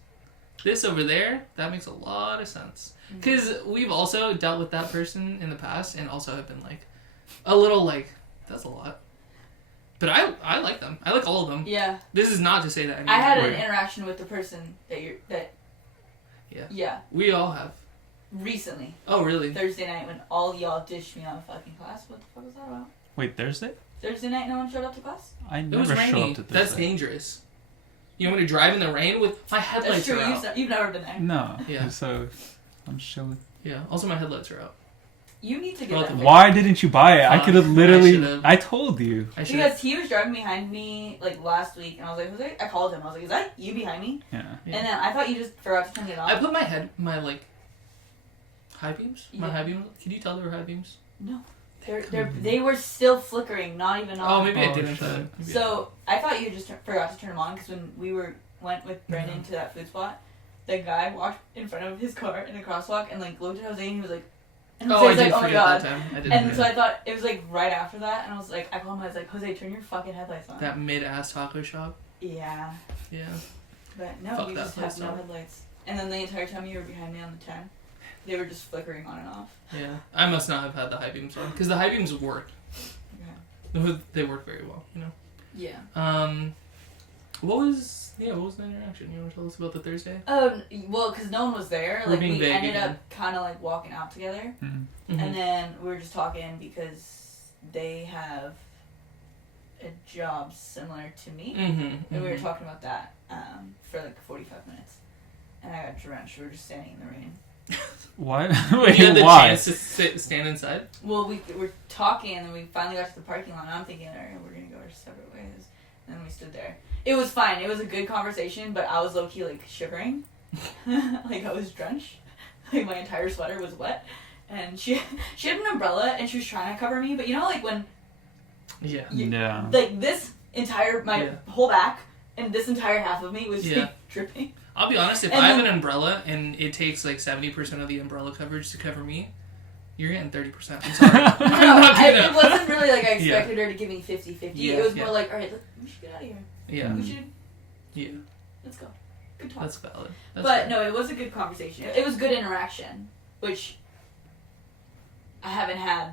This over there, that makes a lot of sense. Because we've also dealt with that person in the past, and also have been like, a little like, that's a lot. But I like them. I like all of them. Yeah. This is not to say that I had an Wait. interaction with the person that. Yeah. Yeah. We all have. Recently, Oh, really? Thursday night when all y'all dished me out of fucking class. What the fuck was that about? Wait, Thursday? Thursday night, no one showed up to class. I It never was show rainy. up to Thursday. That's dangerous. You want me to drive in the rain with my That's headlights true. are out? You've never been there. No. Yeah. So, I'm chilling. Yeah. Also, my headlights are out. You need to get Well, that. fixed. Why didn't you buy it? I Fuck, could have I literally... should've. I told you. I should. Because he was driving behind me like last week, and I was like, Jose, I called him. I was like, is that you behind me? Yeah. Yeah. And then I thought you just forgot to turn it on. I put my like high beams. My Yeah. high beams. Can you tell they were high beams? No. They were still flickering, not even on. Oh, maybe I Oh, didn't. shit. Maybe I So I thought you just forgot to turn them on because when we went with Brandon to that food spot, the guy walked in front of his car in a crosswalk and like looked at Jose and he was like, and Oh, I Jose's did like, oh my forget god. that time. I did. And forget. so I thought it was like right after that, and I was like, I called him. I was like, Jose, turn your fucking headlights on. That mid-ass taco shop. Yeah, Yeah. but no, Fuck you that just place have no up. headlights. And then the entire time you were behind me on the 10, they were just flickering on and off. Yeah. I must not have had the high beams on because the high beams worked. Okay. They work very well. You know. Yeah. What was the interaction? You want to tell us about the Thursday? Well, because no one was there. We're Like being we vague ended again. up kind of like walking out together. Mhm. Mm-hmm. And then we were just talking because they have a job similar to me. Mm-hmm. And we were talking about that for like 45 minutes. And I got drenched. We were just standing in the rain. Why? You Wait, had the why? chance to stand inside. Well, we were talking and then we finally got to the parking lot. And I'm thinking, all right, we're going to go our separate ways. And then we stood there. It was fine. It was a good conversation, but I was low-key like shivering. Like I was drenched. Like my entire sweater was wet. And she had an umbrella and she was trying to cover me. But you know like when... Yeah. Yeah. Like this entire, my Yeah. whole back and this entire half of me was Yeah. like dripping. I'll be honest, if And I have then- an umbrella and it takes like 70% of the umbrella coverage to cover me, you're getting 30%. I'm sorry. I'm not It gonna. wasn't really like I expected her to give me 50-50. Yeah, It was yeah. more like, alright, we should get out of here. Yeah, We should, yeah, let's go. Good talk. that's valid. That's But fair. no, it was a good conversation. It was good interaction, which I haven't had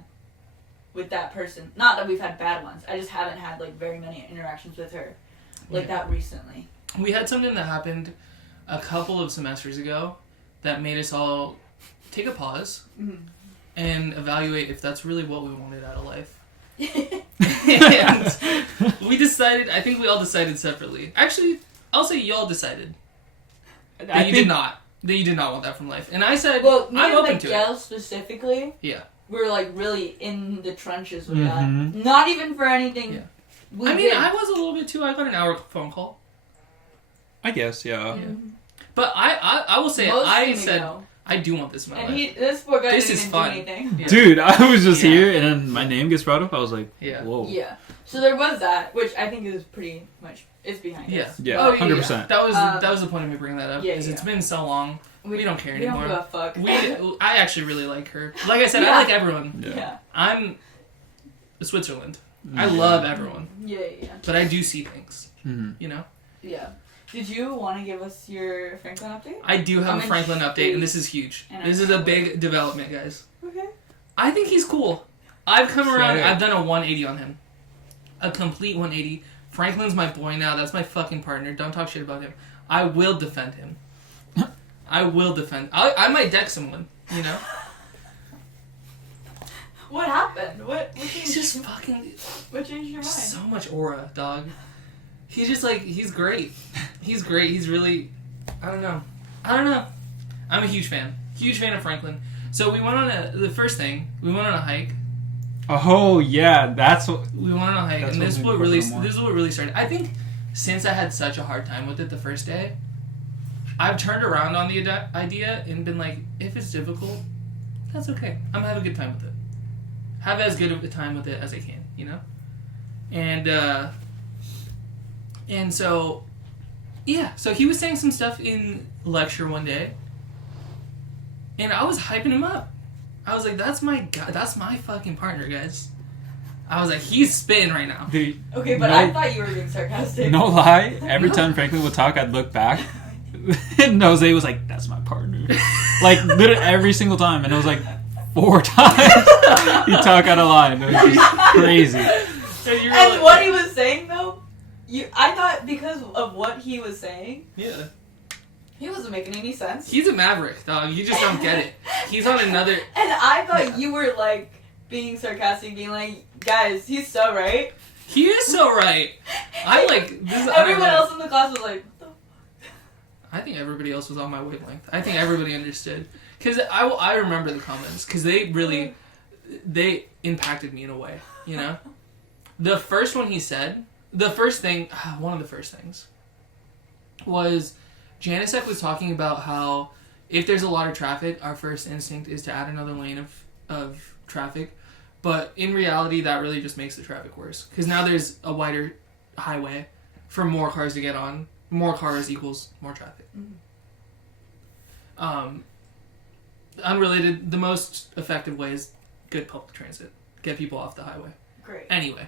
with that person. Not that we've had bad ones. I just haven't had like very many interactions with her like Yeah. that recently. We had something that happened a couple of semesters ago that made us all take a pause and evaluate if that's really what we wanted out of life. And we decided, I think we all decided separately. Actually, I'll say y'all decided that you did not. That you did not want that from life. And I said, Well, me I'm and open to it. Miguel specifically, Yeah. we were like really in the trenches with Mhm. that. Not even for anything. Yeah. We I mean, did. I was a little bit too. I got an hour phone call. I guess, yeah. Mhm. But I will say, Mostly I said, Miguel. I do want this in my And life. this poor guy This didn't is even fun. do anything. Yeah. Dude, I was just Yeah. here, and then my name gets brought up. I was like, Yeah. whoa. Yeah. So there was that, which I think is pretty much is behind Yeah. us. Yeah, Oh, yeah, 100%. That was the point of me bringing that up. Yeah, is yeah. It's been so long. We don't care anymore. We don't give a fuck. I actually really like her. Like I said, Yeah. I like everyone. yeah. I'm Switzerland. I Yeah. love everyone, Yeah, yeah, but I do see things. Mhm. You know, yeah. Did you want to give us your Franklin update? I do have I'm a Franklin update, intrigued. and this is huge. And This I is a can't big development, guys. Okay. I think he's cool. I've come around. Sick. I've done a 180 on him, a complete 180. Franklin's my boy now. That's my fucking partner. Don't talk shit about him. I will defend him. I will defend. I might deck someone. You know. What happened? What He's changed? just fucking What changed your mind? so much aura, dog. He's just like, he's great. He's great. He's really, I don't know. I'm a huge fan. Huge fan of Franklin. So we went on the first thing, we went on a hike. Oh, yeah, that's what. We went on a hike, That's and what this is made what me really, fuck him more. this is what really started. I think since I had such a hard time with it the first day, I've turned around on the idea and been like, if it's difficult, that's okay. I'm gonna have a good time with it. Have as good of a time with it as I can, you know? And so, yeah. So he was saying some stuff in lecture one day, and I was hyping him up. I was like, that's my guy. That's my fucking partner, guys. I was like, he's spitting right now. Dude, Okay, but no, I thought you were being sarcastic. no lie, every No. time Franklin would talk, I'd look back. And Jose was like, that's my partner. Like, literally every single time. And it was like 4 times he'd talk out of line. It was just crazy. And you were And like- what he was saying though, I thought because of what he was saying, Yeah. he wasn't making any sense. He's a maverick, dog. You just don't get it. He's on another. And I thought you were like being sarcastic, being like, guys, he's so right. He is so right. I like this. I don't Everyone know. else in the class was like, what the I think everybody else was on my wavelength. I think everybody understood. Because I remember the comments. Because they impacted me in a way, you know? The first one he said, one of the first things, was Janicek was talking about how if there's a lot of traffic, our first instinct is to add another lane of traffic. But in reality, that really just makes the traffic worse. Because now there's a wider highway for more cars to get on. More cars equals more traffic. Unrelated, the most effective way is good public transit. Get people off the highway. Great. Anyway.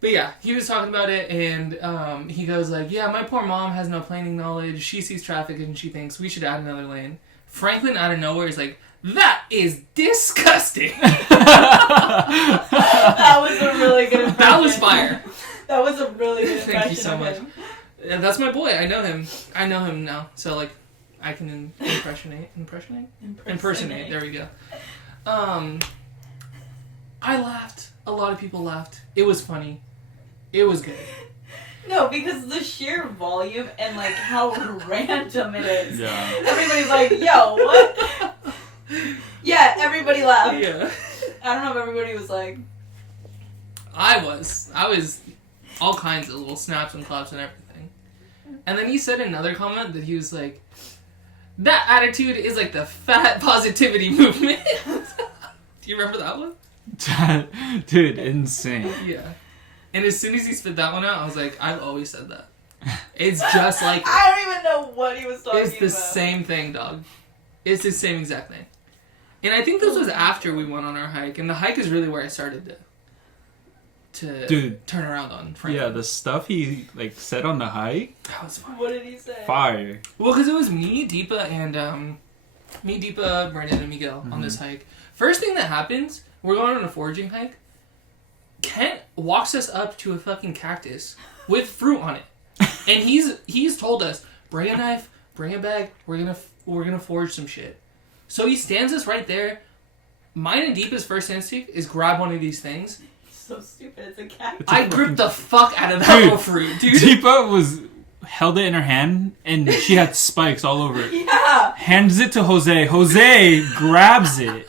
But yeah, he was talking about it, and he goes like, yeah, my poor mom has no planning knowledge. She sees traffic, and she thinks we should add another lane. Franklin, out of nowhere, is like, that is disgusting. That was a really good impression. That was fire. That was a really good impression. Thank you so of much. him. Yeah, that's my boy. I know him. I know him now. So, like, I can impersonate. There we go. I laughed. A lot of people laughed. It was funny. It was good. No, because the sheer volume and like how random it is. Yeah. Everybody's like, yo, what? Yeah, everybody laughed. Yeah. I don't know if everybody was like, I was all kinds of little snaps and claps and everything. And then he said another comment that he was like, that attitude is like the fat positivity movement. Do you remember that one? Dude, insane. Yeah. And as soon as he spit that one out, I was like, I've always said that. It's just like it. I don't even know what he was talking about. It's the same thing, dog. It's the same exact thing. And I think this was after we went on our hike, and the hike is really where I started to turn around on Frank. Yeah, the stuff he like said on the hike. That was fun. What did he say? Fire. Well, because it was me, Deepa, and Brandon, and Miguel on this hike. First thing that happens, we're going on a foraging hike. Kent walks us up to a fucking cactus with fruit on it, and he's told us, bring a knife, bring a bag, we're gonna forage some shit. So he stands us right there. Mine and Deepa's first instinct is grab one of these things. So stupid. It's a cactus. I gripped the fuck out of that little fruit, dude. Deepa held it in her hand and she had spikes all over it. Yeah. Hands it to Jose. Jose grabs it,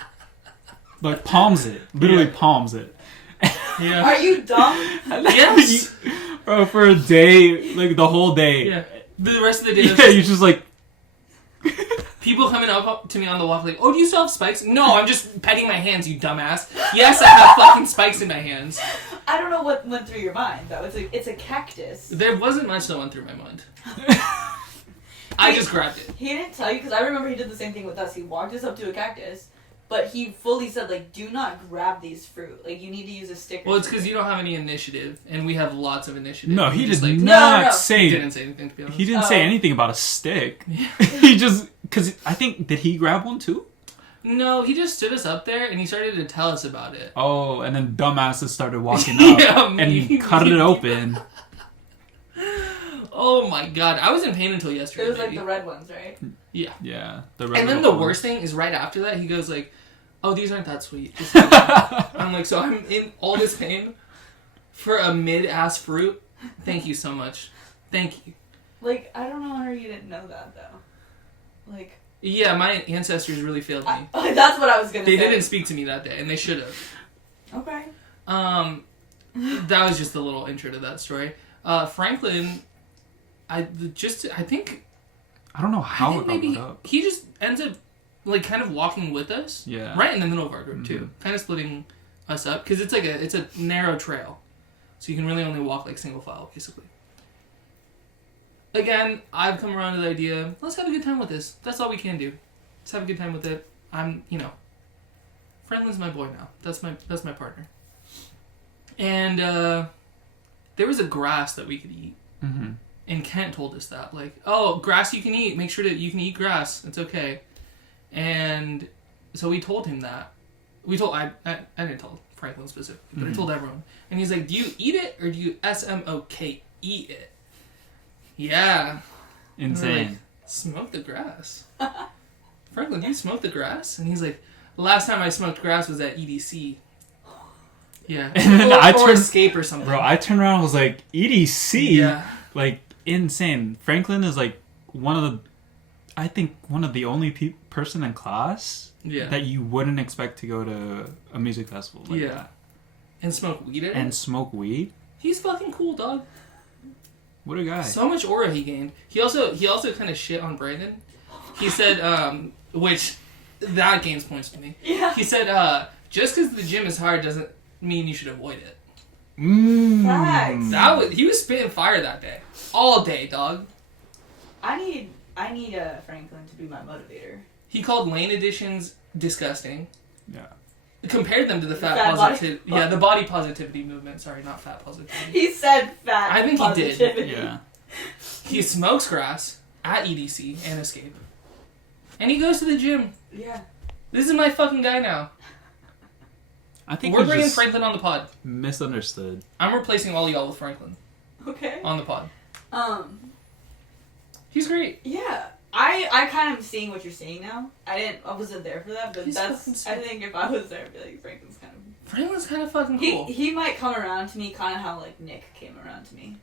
like palms it, literally palms it. Yeah. Are you dumb? Yes. Bro, for a day, like the whole day. Yeah. The rest of the day. Yeah, you're just like. People coming up to me on the walk like, oh, do you still have spikes? No, I'm just petting my hands, you dumbass. Yes, I have fucking spikes in my hands. I don't know what went through your mind, though. It's a cactus. There wasn't much that went through my mind. I just grabbed it. He didn't tell you, because I remember he did the same thing with us. He walked us up to a cactus, but he fully said, like, do not grab these fruit. Like, you need to use a stick. Well, it's because you don't have any initiative, and we have lots of initiative. No, he just, did like, not No. say. He didn't say anything, to be honest. He didn't say anything about a stick. He just, because I think, did he grab one too? No, he just stood us up there, and he started to tell us about it. Oh, and then dumbasses started walking up Yeah, and cut it open. Oh my god, I was in pain until yesterday. It was like baby. the red ones, right? Yeah. Yeah. And then the worst thing is right after that, he goes like, oh, these aren't that sweet. I'm like, so I'm in all this pain for a mid-ass fruit? Thank you so much. Thank you. Like, I don't know how you didn't know that, though. Like... Yeah, my ancestors really failed me. That's what I was gonna They say. didn't speak to me that day, and they should have. Okay. That was just a little intro to that story. Franklin, I think I don't know how it maybe got up. he just ends up like kind of walking with us. Yeah. Right in the middle of our group too, kind of splitting us up because it's a narrow trail, so you can really only walk like single file basically. Again, I've come around to the idea, let's have a good time with this. That's all we can do. Let's have a good time with it. Franklin's my boy now. That's my partner. And there was a grass that we could eat. Mm-hmm. And Kent told us that. Like, oh, grass you can eat. Make sure that you can eat grass. It's okay. And so we told him that. I didn't tell Franklin specifically, but I told everyone. And he's like, do you eat it or do you SMOK eat it? Yeah. Insane. Like, smoke the grass. Franklin, do you smoke the grass? And he's like, the last time I smoked grass was at EDC. Yeah. And then or Escape or something. Bro, I turned around and was like, EDC? Yeah. Like, insane. Franklin is like one of the only person in class that you wouldn't expect to go to a music festival like that. And smoke weed at it? And smoke weed? He's fucking cool, dog. What a guy. So much aura he gained. He also kind of shit on Brandon. He said, which, that gains points to me. Yeah. He said, just because the gym is hard doesn't mean you should avoid it. Facts. He was spitting fire that day. All day, dog. I need Franklin to be my motivator. He called Lane Editions disgusting. Yeah. Compared them to the fat fat positivity. Yeah, the body positivity movement. Sorry, not fat positivity. He said fat. I think he did. positivity. Yeah. He smokes grass at EDC and Escape. And he goes to the gym. Yeah. This is my fucking guy now. I think We're he's bringing just Franklin on the pod. misunderstood. I'm replacing all y'all with Franklin Okay. on the pod. He's great. Yeah. I kind of seeing what you're saying now. I wasn't there for that, but He's that's. fucking sick. I think if I was there, I'd be like, Franklin's kind of fucking cool. He might come around to me, kind of how like Nick came around to me.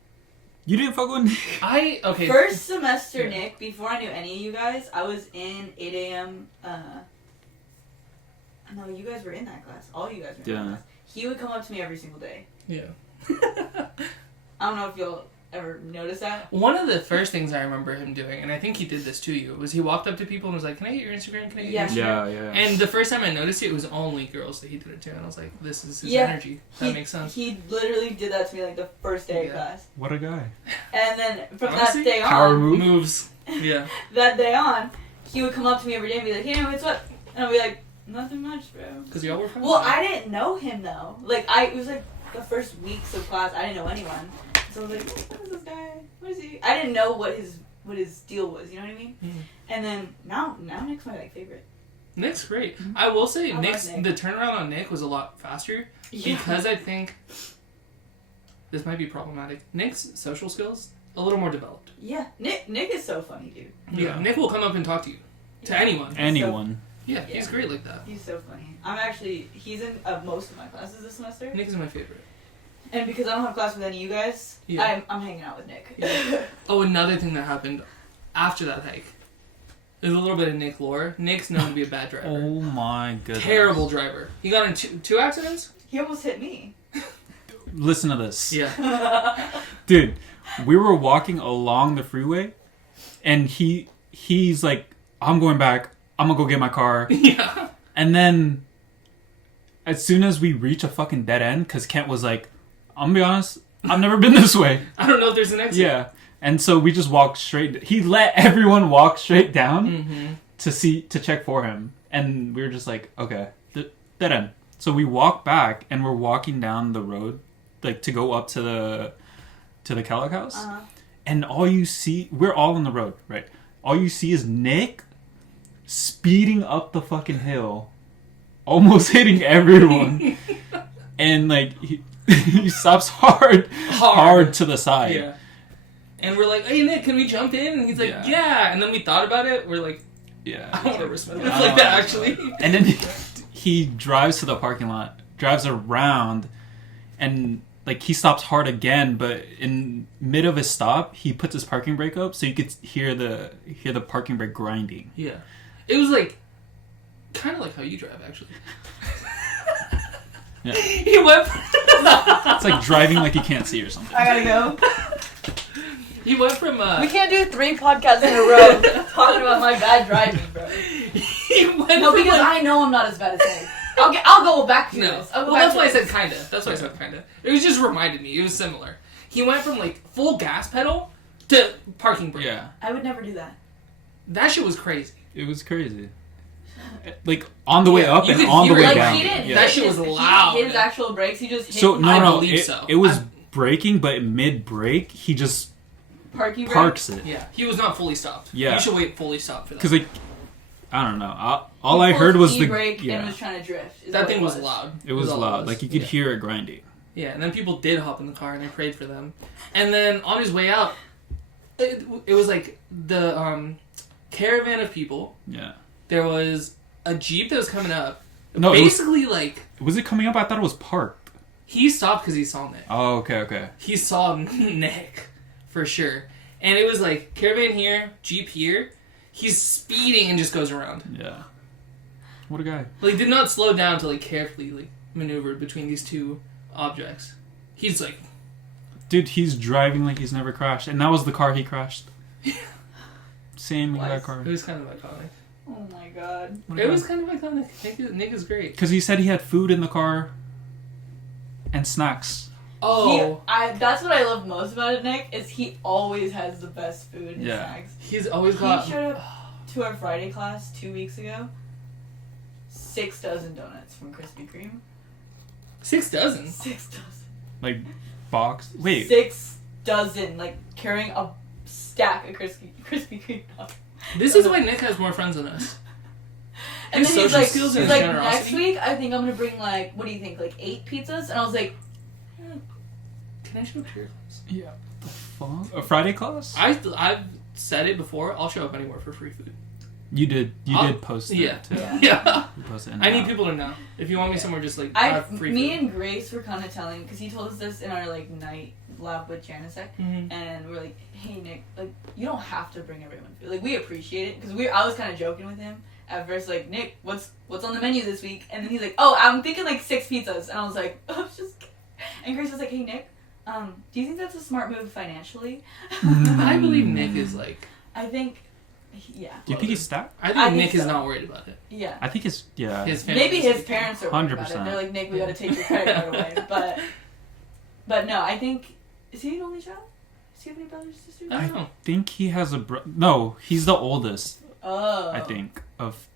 You didn't fuck with Nick? Okay. First semester, Yeah. Nick. Before I knew any of you guys, I was in 8 a.m. No, you guys were in that class. All you guys were in that class. He would come up to me every single day. Yeah. I don't know if you'll ever notice that. One of the first things I remember him doing, and I think he did this to you, was he walked up to people and was like, "Can I get your Instagram? Can I get your Instagram?" Yeah. And the first time I noticed it was only girls that he did it to, and I was like, "This is his energy. That makes sense." He literally did that to me like the first day of class. What a guy. And then from Honestly, that day power on, move. Moves. Yeah. that day on, he would come up to me every day and be like, "Hey, what's up?" And I'd be like, "Nothing much, bro." Because y'all were friends. Well, I didn't know him though. Like it was like the first weeks of class, I didn't know anyone. So I was like, "What is this guy? What is he?" I didn't know what his deal was. You know what I mean? Mhm. And then now Nick's my favorite. Nick's great. I will say, I love Nick's Nick. the turnaround on Nick was a lot faster Yeah. because I think this might be problematic. Nick's social skills a little more developed. Yeah, Nick is so funny, dude. Yeah, Nick will come up and talk to you, to Yeah. anyone. Anyone. Yeah, he's great like that. He's so funny. He's in most of my classes this semester. Nick is my favorite. And because I don't have class with any of you guys, Yeah. I'm hanging out with Nick. Yeah. Oh, another thing that happened after that hike. There's a little bit of Nick lore. Nick's known to be a bad driver. Oh my goodness. Terrible driver. He got in two accidents? He almost hit me. Listen to this. Yeah. Dude, we were walking along the freeway and he's like, I'm going back. I'm gonna go get my car. Yeah. And then as soon as we reach a fucking dead end, because Kent was like, I'm gonna be honest, I've never been this way. I don't know if there's an exit. Yeah. And so we just walked straight. He let everyone walk straight down Mm-hmm. to check for him. And we were just like, okay, dead end. So we walk back and we're walking down the road, like to go up to the Kellogg house. Uh-huh. And all you see, we're all on the road, right? All you see is Nick speeding up the fucking hill, almost hitting everyone. And like he stops hard to the side. Yeah. And we're like, hey Nick, can we jump in? And he's like, Yeah. yeah. And then we thought about it. We're like, Yeah. I don't want to risk my life like that, actually. And then he drives to the parking lot, drives around, and like he stops hard again. But in mid of his stop, he puts his parking brake up, so you could hear the parking brake grinding. Yeah. It was like, kind of like how you drive, actually. Yeah. He went. It's like driving like you can't see or something. I gotta go. He went from. We can't do 3 podcasts in a row talking about my bad driving, bro. He went No, from, because like, I know I'm not as bad as Nick. I'll go back to No. this. I'll go Well, back that's to why I this. said kinda. That's why I said kinda. It was just reminded me. It was similar. He went from like full gas pedal to parking brake. Yeah, I would never do that. That shit was crazy. it was crazy. Like on the way Yeah, up you and could on the hear way it. Like down. he didn't. Yeah. That shit was he loud. hit his actual brakes. He just hit So his I no, believe it, so. it was I- braking, but mid brake, he just parking brake. parks it. Yeah. He was not fully stopped. Yeah. You should wait fully stopped for that. Because like, I don't know. All He I heard pulled was the e-brake yeah. and was trying to drift. is that what thing it was loud. It was all loud. Like you could Yeah. hear it grinding. Yeah, and then people did hop in the car and I prayed for them. And then on his way out, it was like the caravan of people. Yeah. There was a Jeep that was coming up. No, it was- basically, like, Was it coming up? I thought it was parked. he stopped because he saw Nick. Oh, okay. He saw Nick, for sure. And it was like, caravan here, Jeep here. He's speeding and just goes around. Yeah. What a guy. Like, he did not slow down to, like, carefully, like, maneuver between these two objects. He's like, Dude, he's driving like he's never crashed. And that was the car he crashed. Same exact car. it was kind of iconic. Oh my god. It was kind of iconic. Nick is great. Because he said he had food in the car and snacks. Oh, That's what I love most about it, Nick, is he always has the best food and Yeah. snacks. he's always He got... showed up to our Friday class 2 weeks ago. 6 dozen donuts from Krispy Kreme. 6 dozen. 6 dozen. Like, box. Wait. 6 dozen, like carrying a stack of Krispy Kreme donuts. This is why Nick has more friends than us. And His then he's social like, skills he's and like, generosity. next week I think I'm gonna bring like, what do you think, like 8 pizzas? And I was like, Can I show up to your class? Yeah. The fuck? A Friday class? I've said it before. I'll show up anywhere for free food. You did. You I'll- did post it. Yeah. Too. Yeah. You posted it in I and need out. people to know. If you want me somewhere, just like have free me food. and Grace were kind of telling, because he told us this in our like night lab with Janisek, Mhm. and we're like, hey Nick, like you don't have to bring everyone food. Like we appreciate it, because I was kind of joking with him at first, like Nick, what's on the menu this week? And then he's like, oh, I'm thinking like 6 pizzas, and I was like, oh, just. And Grace was like, hey Nick, do you think that's a smart move financially? I believe Nick is like. I think, yeah. Do you think he's stacked? I think I think Nick is so. not worried about it. Yeah. I think his His family Maybe is his like- parents are worried about it. 100%. They're like, Nick, we gotta take your credit card away. But no, I think, is he an only child? Does he have any brothers or sisters? I don't know. think he has a no, he's the oldest. Oh. I think of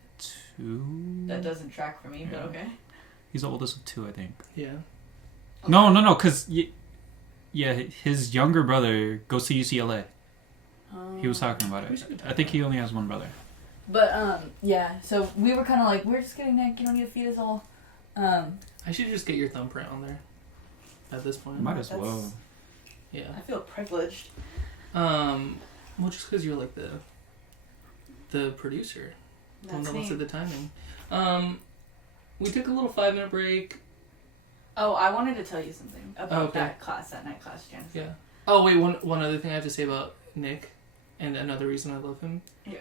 2. That doesn't track for me, but Yeah. okay. He's the oldest of 2, I think. Yeah. No, because yeah, his younger brother goes to UCLA. He was talking about it. I think he only has one brother. But yeah. So we were kind of like, we're just getting Nick. You don't need to feed us all. I should just get your thumbprint on there. At this point. Might as well. Yeah. I feel privileged. Well, just because you're like the producer, the one That's that looks me. at the timing. We took a little 5-minute break. Oh, I wanted to tell you something about okay. that night class, Janice. Yeah. Oh wait, one other thing I have to say about Nick, and another reason I love him. Yeah.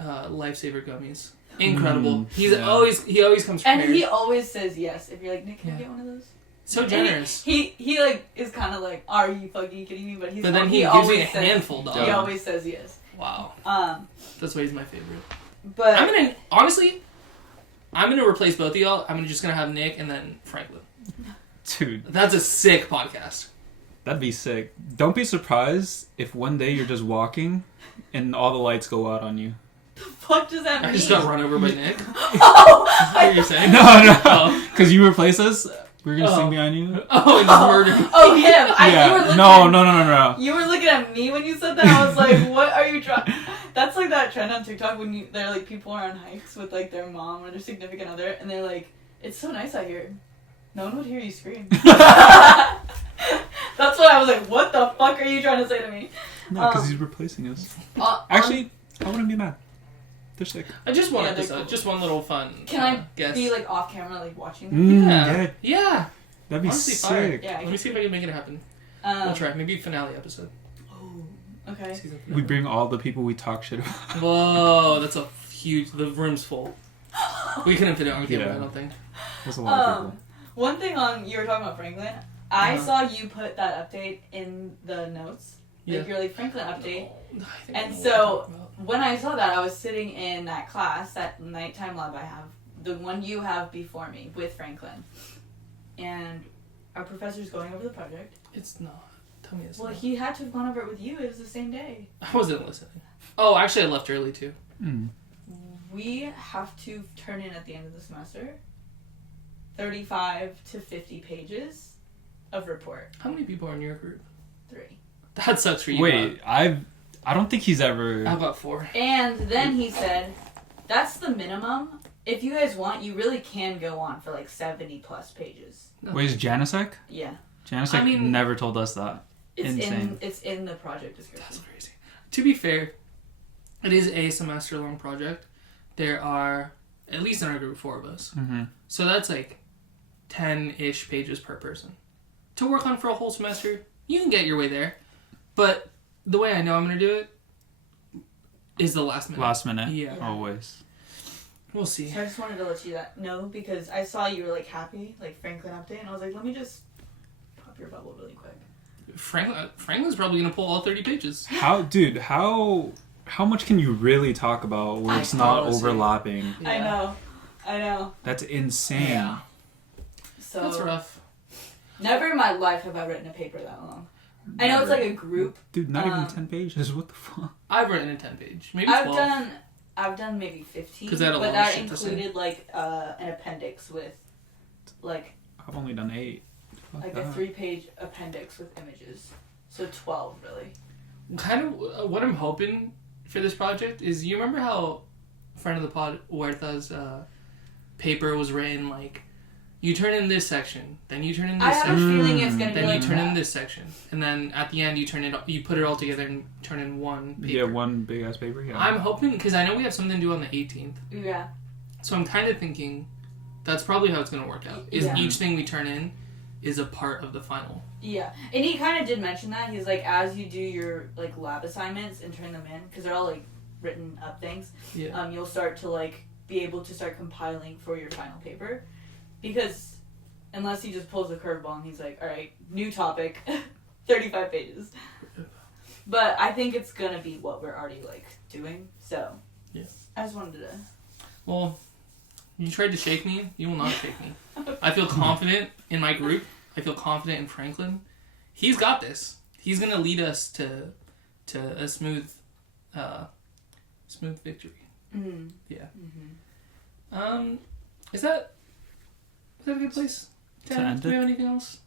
Lifesaver gummies, incredible. He yeah. always comes prepared. And he always says yes. If you're like, Nick, can I Yeah. get one of those? So And generous. He like is kind of like, are you fucking kidding me? But But then he gives always me a says, handful, dog. He always says yes. Wow. That's why he's my favorite. But I'm gonna replace both of y'all. I'm just gonna have Nick and then Franklin. Dude, That's a sick podcast. that'd be sick. Don't be surprised if one day you're just walking and all the lights go out on you. the fuck does that mean? I just got run over by Nick. Oh, Is that what you're saying? No. Oh. Because you replace us, we're gonna sing Oh. behind you. Oh, and just murder. Oh, him. You were Yeah. looking No. You were looking at me when you said that. I was like, what are you trying? That's like that trend on TikTok when they're like, people are on hikes with like their mom or their significant other, and they're like, it's so nice out here. No one would hear you scream. That's what I was like, what the fuck are you trying to say to me? No, because he's replacing us. On- Actually, I wouldn't be mad. They're sick. I just wanted Yeah, this. they're cool. Just one little fun. Can I guess? be like off camera, like watching them? Yeah. That'd be Honestly, sick. fire. Yeah, Let me see if I can make it happen. We'll try. Maybe finale episode. Oh, okay. Season We finale. bring all the people we talk shit about. Whoa, that's a huge. The room's full. We couldn't fit it on camera. Yeah. I don't think. There's a lot of people. One thing you were talking about Franklin. I Uh-huh. saw you put that update in the notes. Yeah. Like your like Franklin update. No, I think I And know what so- you're talking about. When I saw that, I was sitting in that class, that nighttime lab I have, the one you have before me with Franklin, and our professor's going over the project. It's not. Tell me it's Well, not. he had to have gone over it with you. It was the same day. I wasn't listening. Oh, actually, I left early too. We have to turn in at the end of the semester 35 to 50 pages of report. How many people are in your group? 3. That sucks for you. Wait, I don't think he's ever. How about 4? And then he said, that's the minimum. If you guys want, you really can go on for like 70 plus pages. No. Wait, is Janisek? Yeah. Janisek I mean- never told us that. Insane. It's in the project description. That's crazy. To be fair, it is a semester-long project. There are, at least in our group, 4 of us. Mm-hmm. So that's like 10-ish pages per person. To work on for a whole semester, you can get your way there. But the way I know I'm going to do it is the last minute. Last minute. Yeah. Always. We'll see. So I just wanted to let you know because I saw you were like happy, like Franklin update, and I was like, let me just pop your bubble really quick. Franklin's probably going to pull all 30 pages. How much can you really talk about where it's not Honestly. overlapping? I know. That's insane. Yeah. So That's rough. never in my life have I written a paper that long. I know it's like a group. Dude, not even 10 pages. What the fuck? I've written a 10 page. Maybe 12. I've done maybe 15, 'Cause I had a but lot of that shit to say. included like an appendix with like I've only done 8. Fuck a that. 3-page appendix with images. So 12 really. Kind of what I'm hoping for this project is, you remember how friend of the pod Huerta's paper was written like, you turn in this section, then you turn in this I have a section, feeling it's gonna be then like you turn in that. this section, and then at the end you put it all together and turn in one paper. Yeah, one big ass paper. Yeah. I'm hoping, because I know we have something to do on the 18th, Yeah. so I'm kind of thinking that's probably how it's going to work out. Is Yeah. each thing we turn in is a part of the final. Yeah, and he kind of did mention that. He's like, as you do your like lab assignments and turn them in, because they're all like written up things. Yeah. You'll start to like be able to start compiling for your final paper, because unless he just pulls a curveball and he's like, all right, new topic, 35 pages. But I think it's gonna be what we're already like doing. So Yeah. I just wanted to. Well, you tried to shake me. You will not shake me. I feel confident in my group. I feel confident in Franklin. He's got this. he's gonna lead us to a smooth victory. Mm-hmm. Yeah. Mm-hmm. Is that a good place? To end Do we it? have anything else?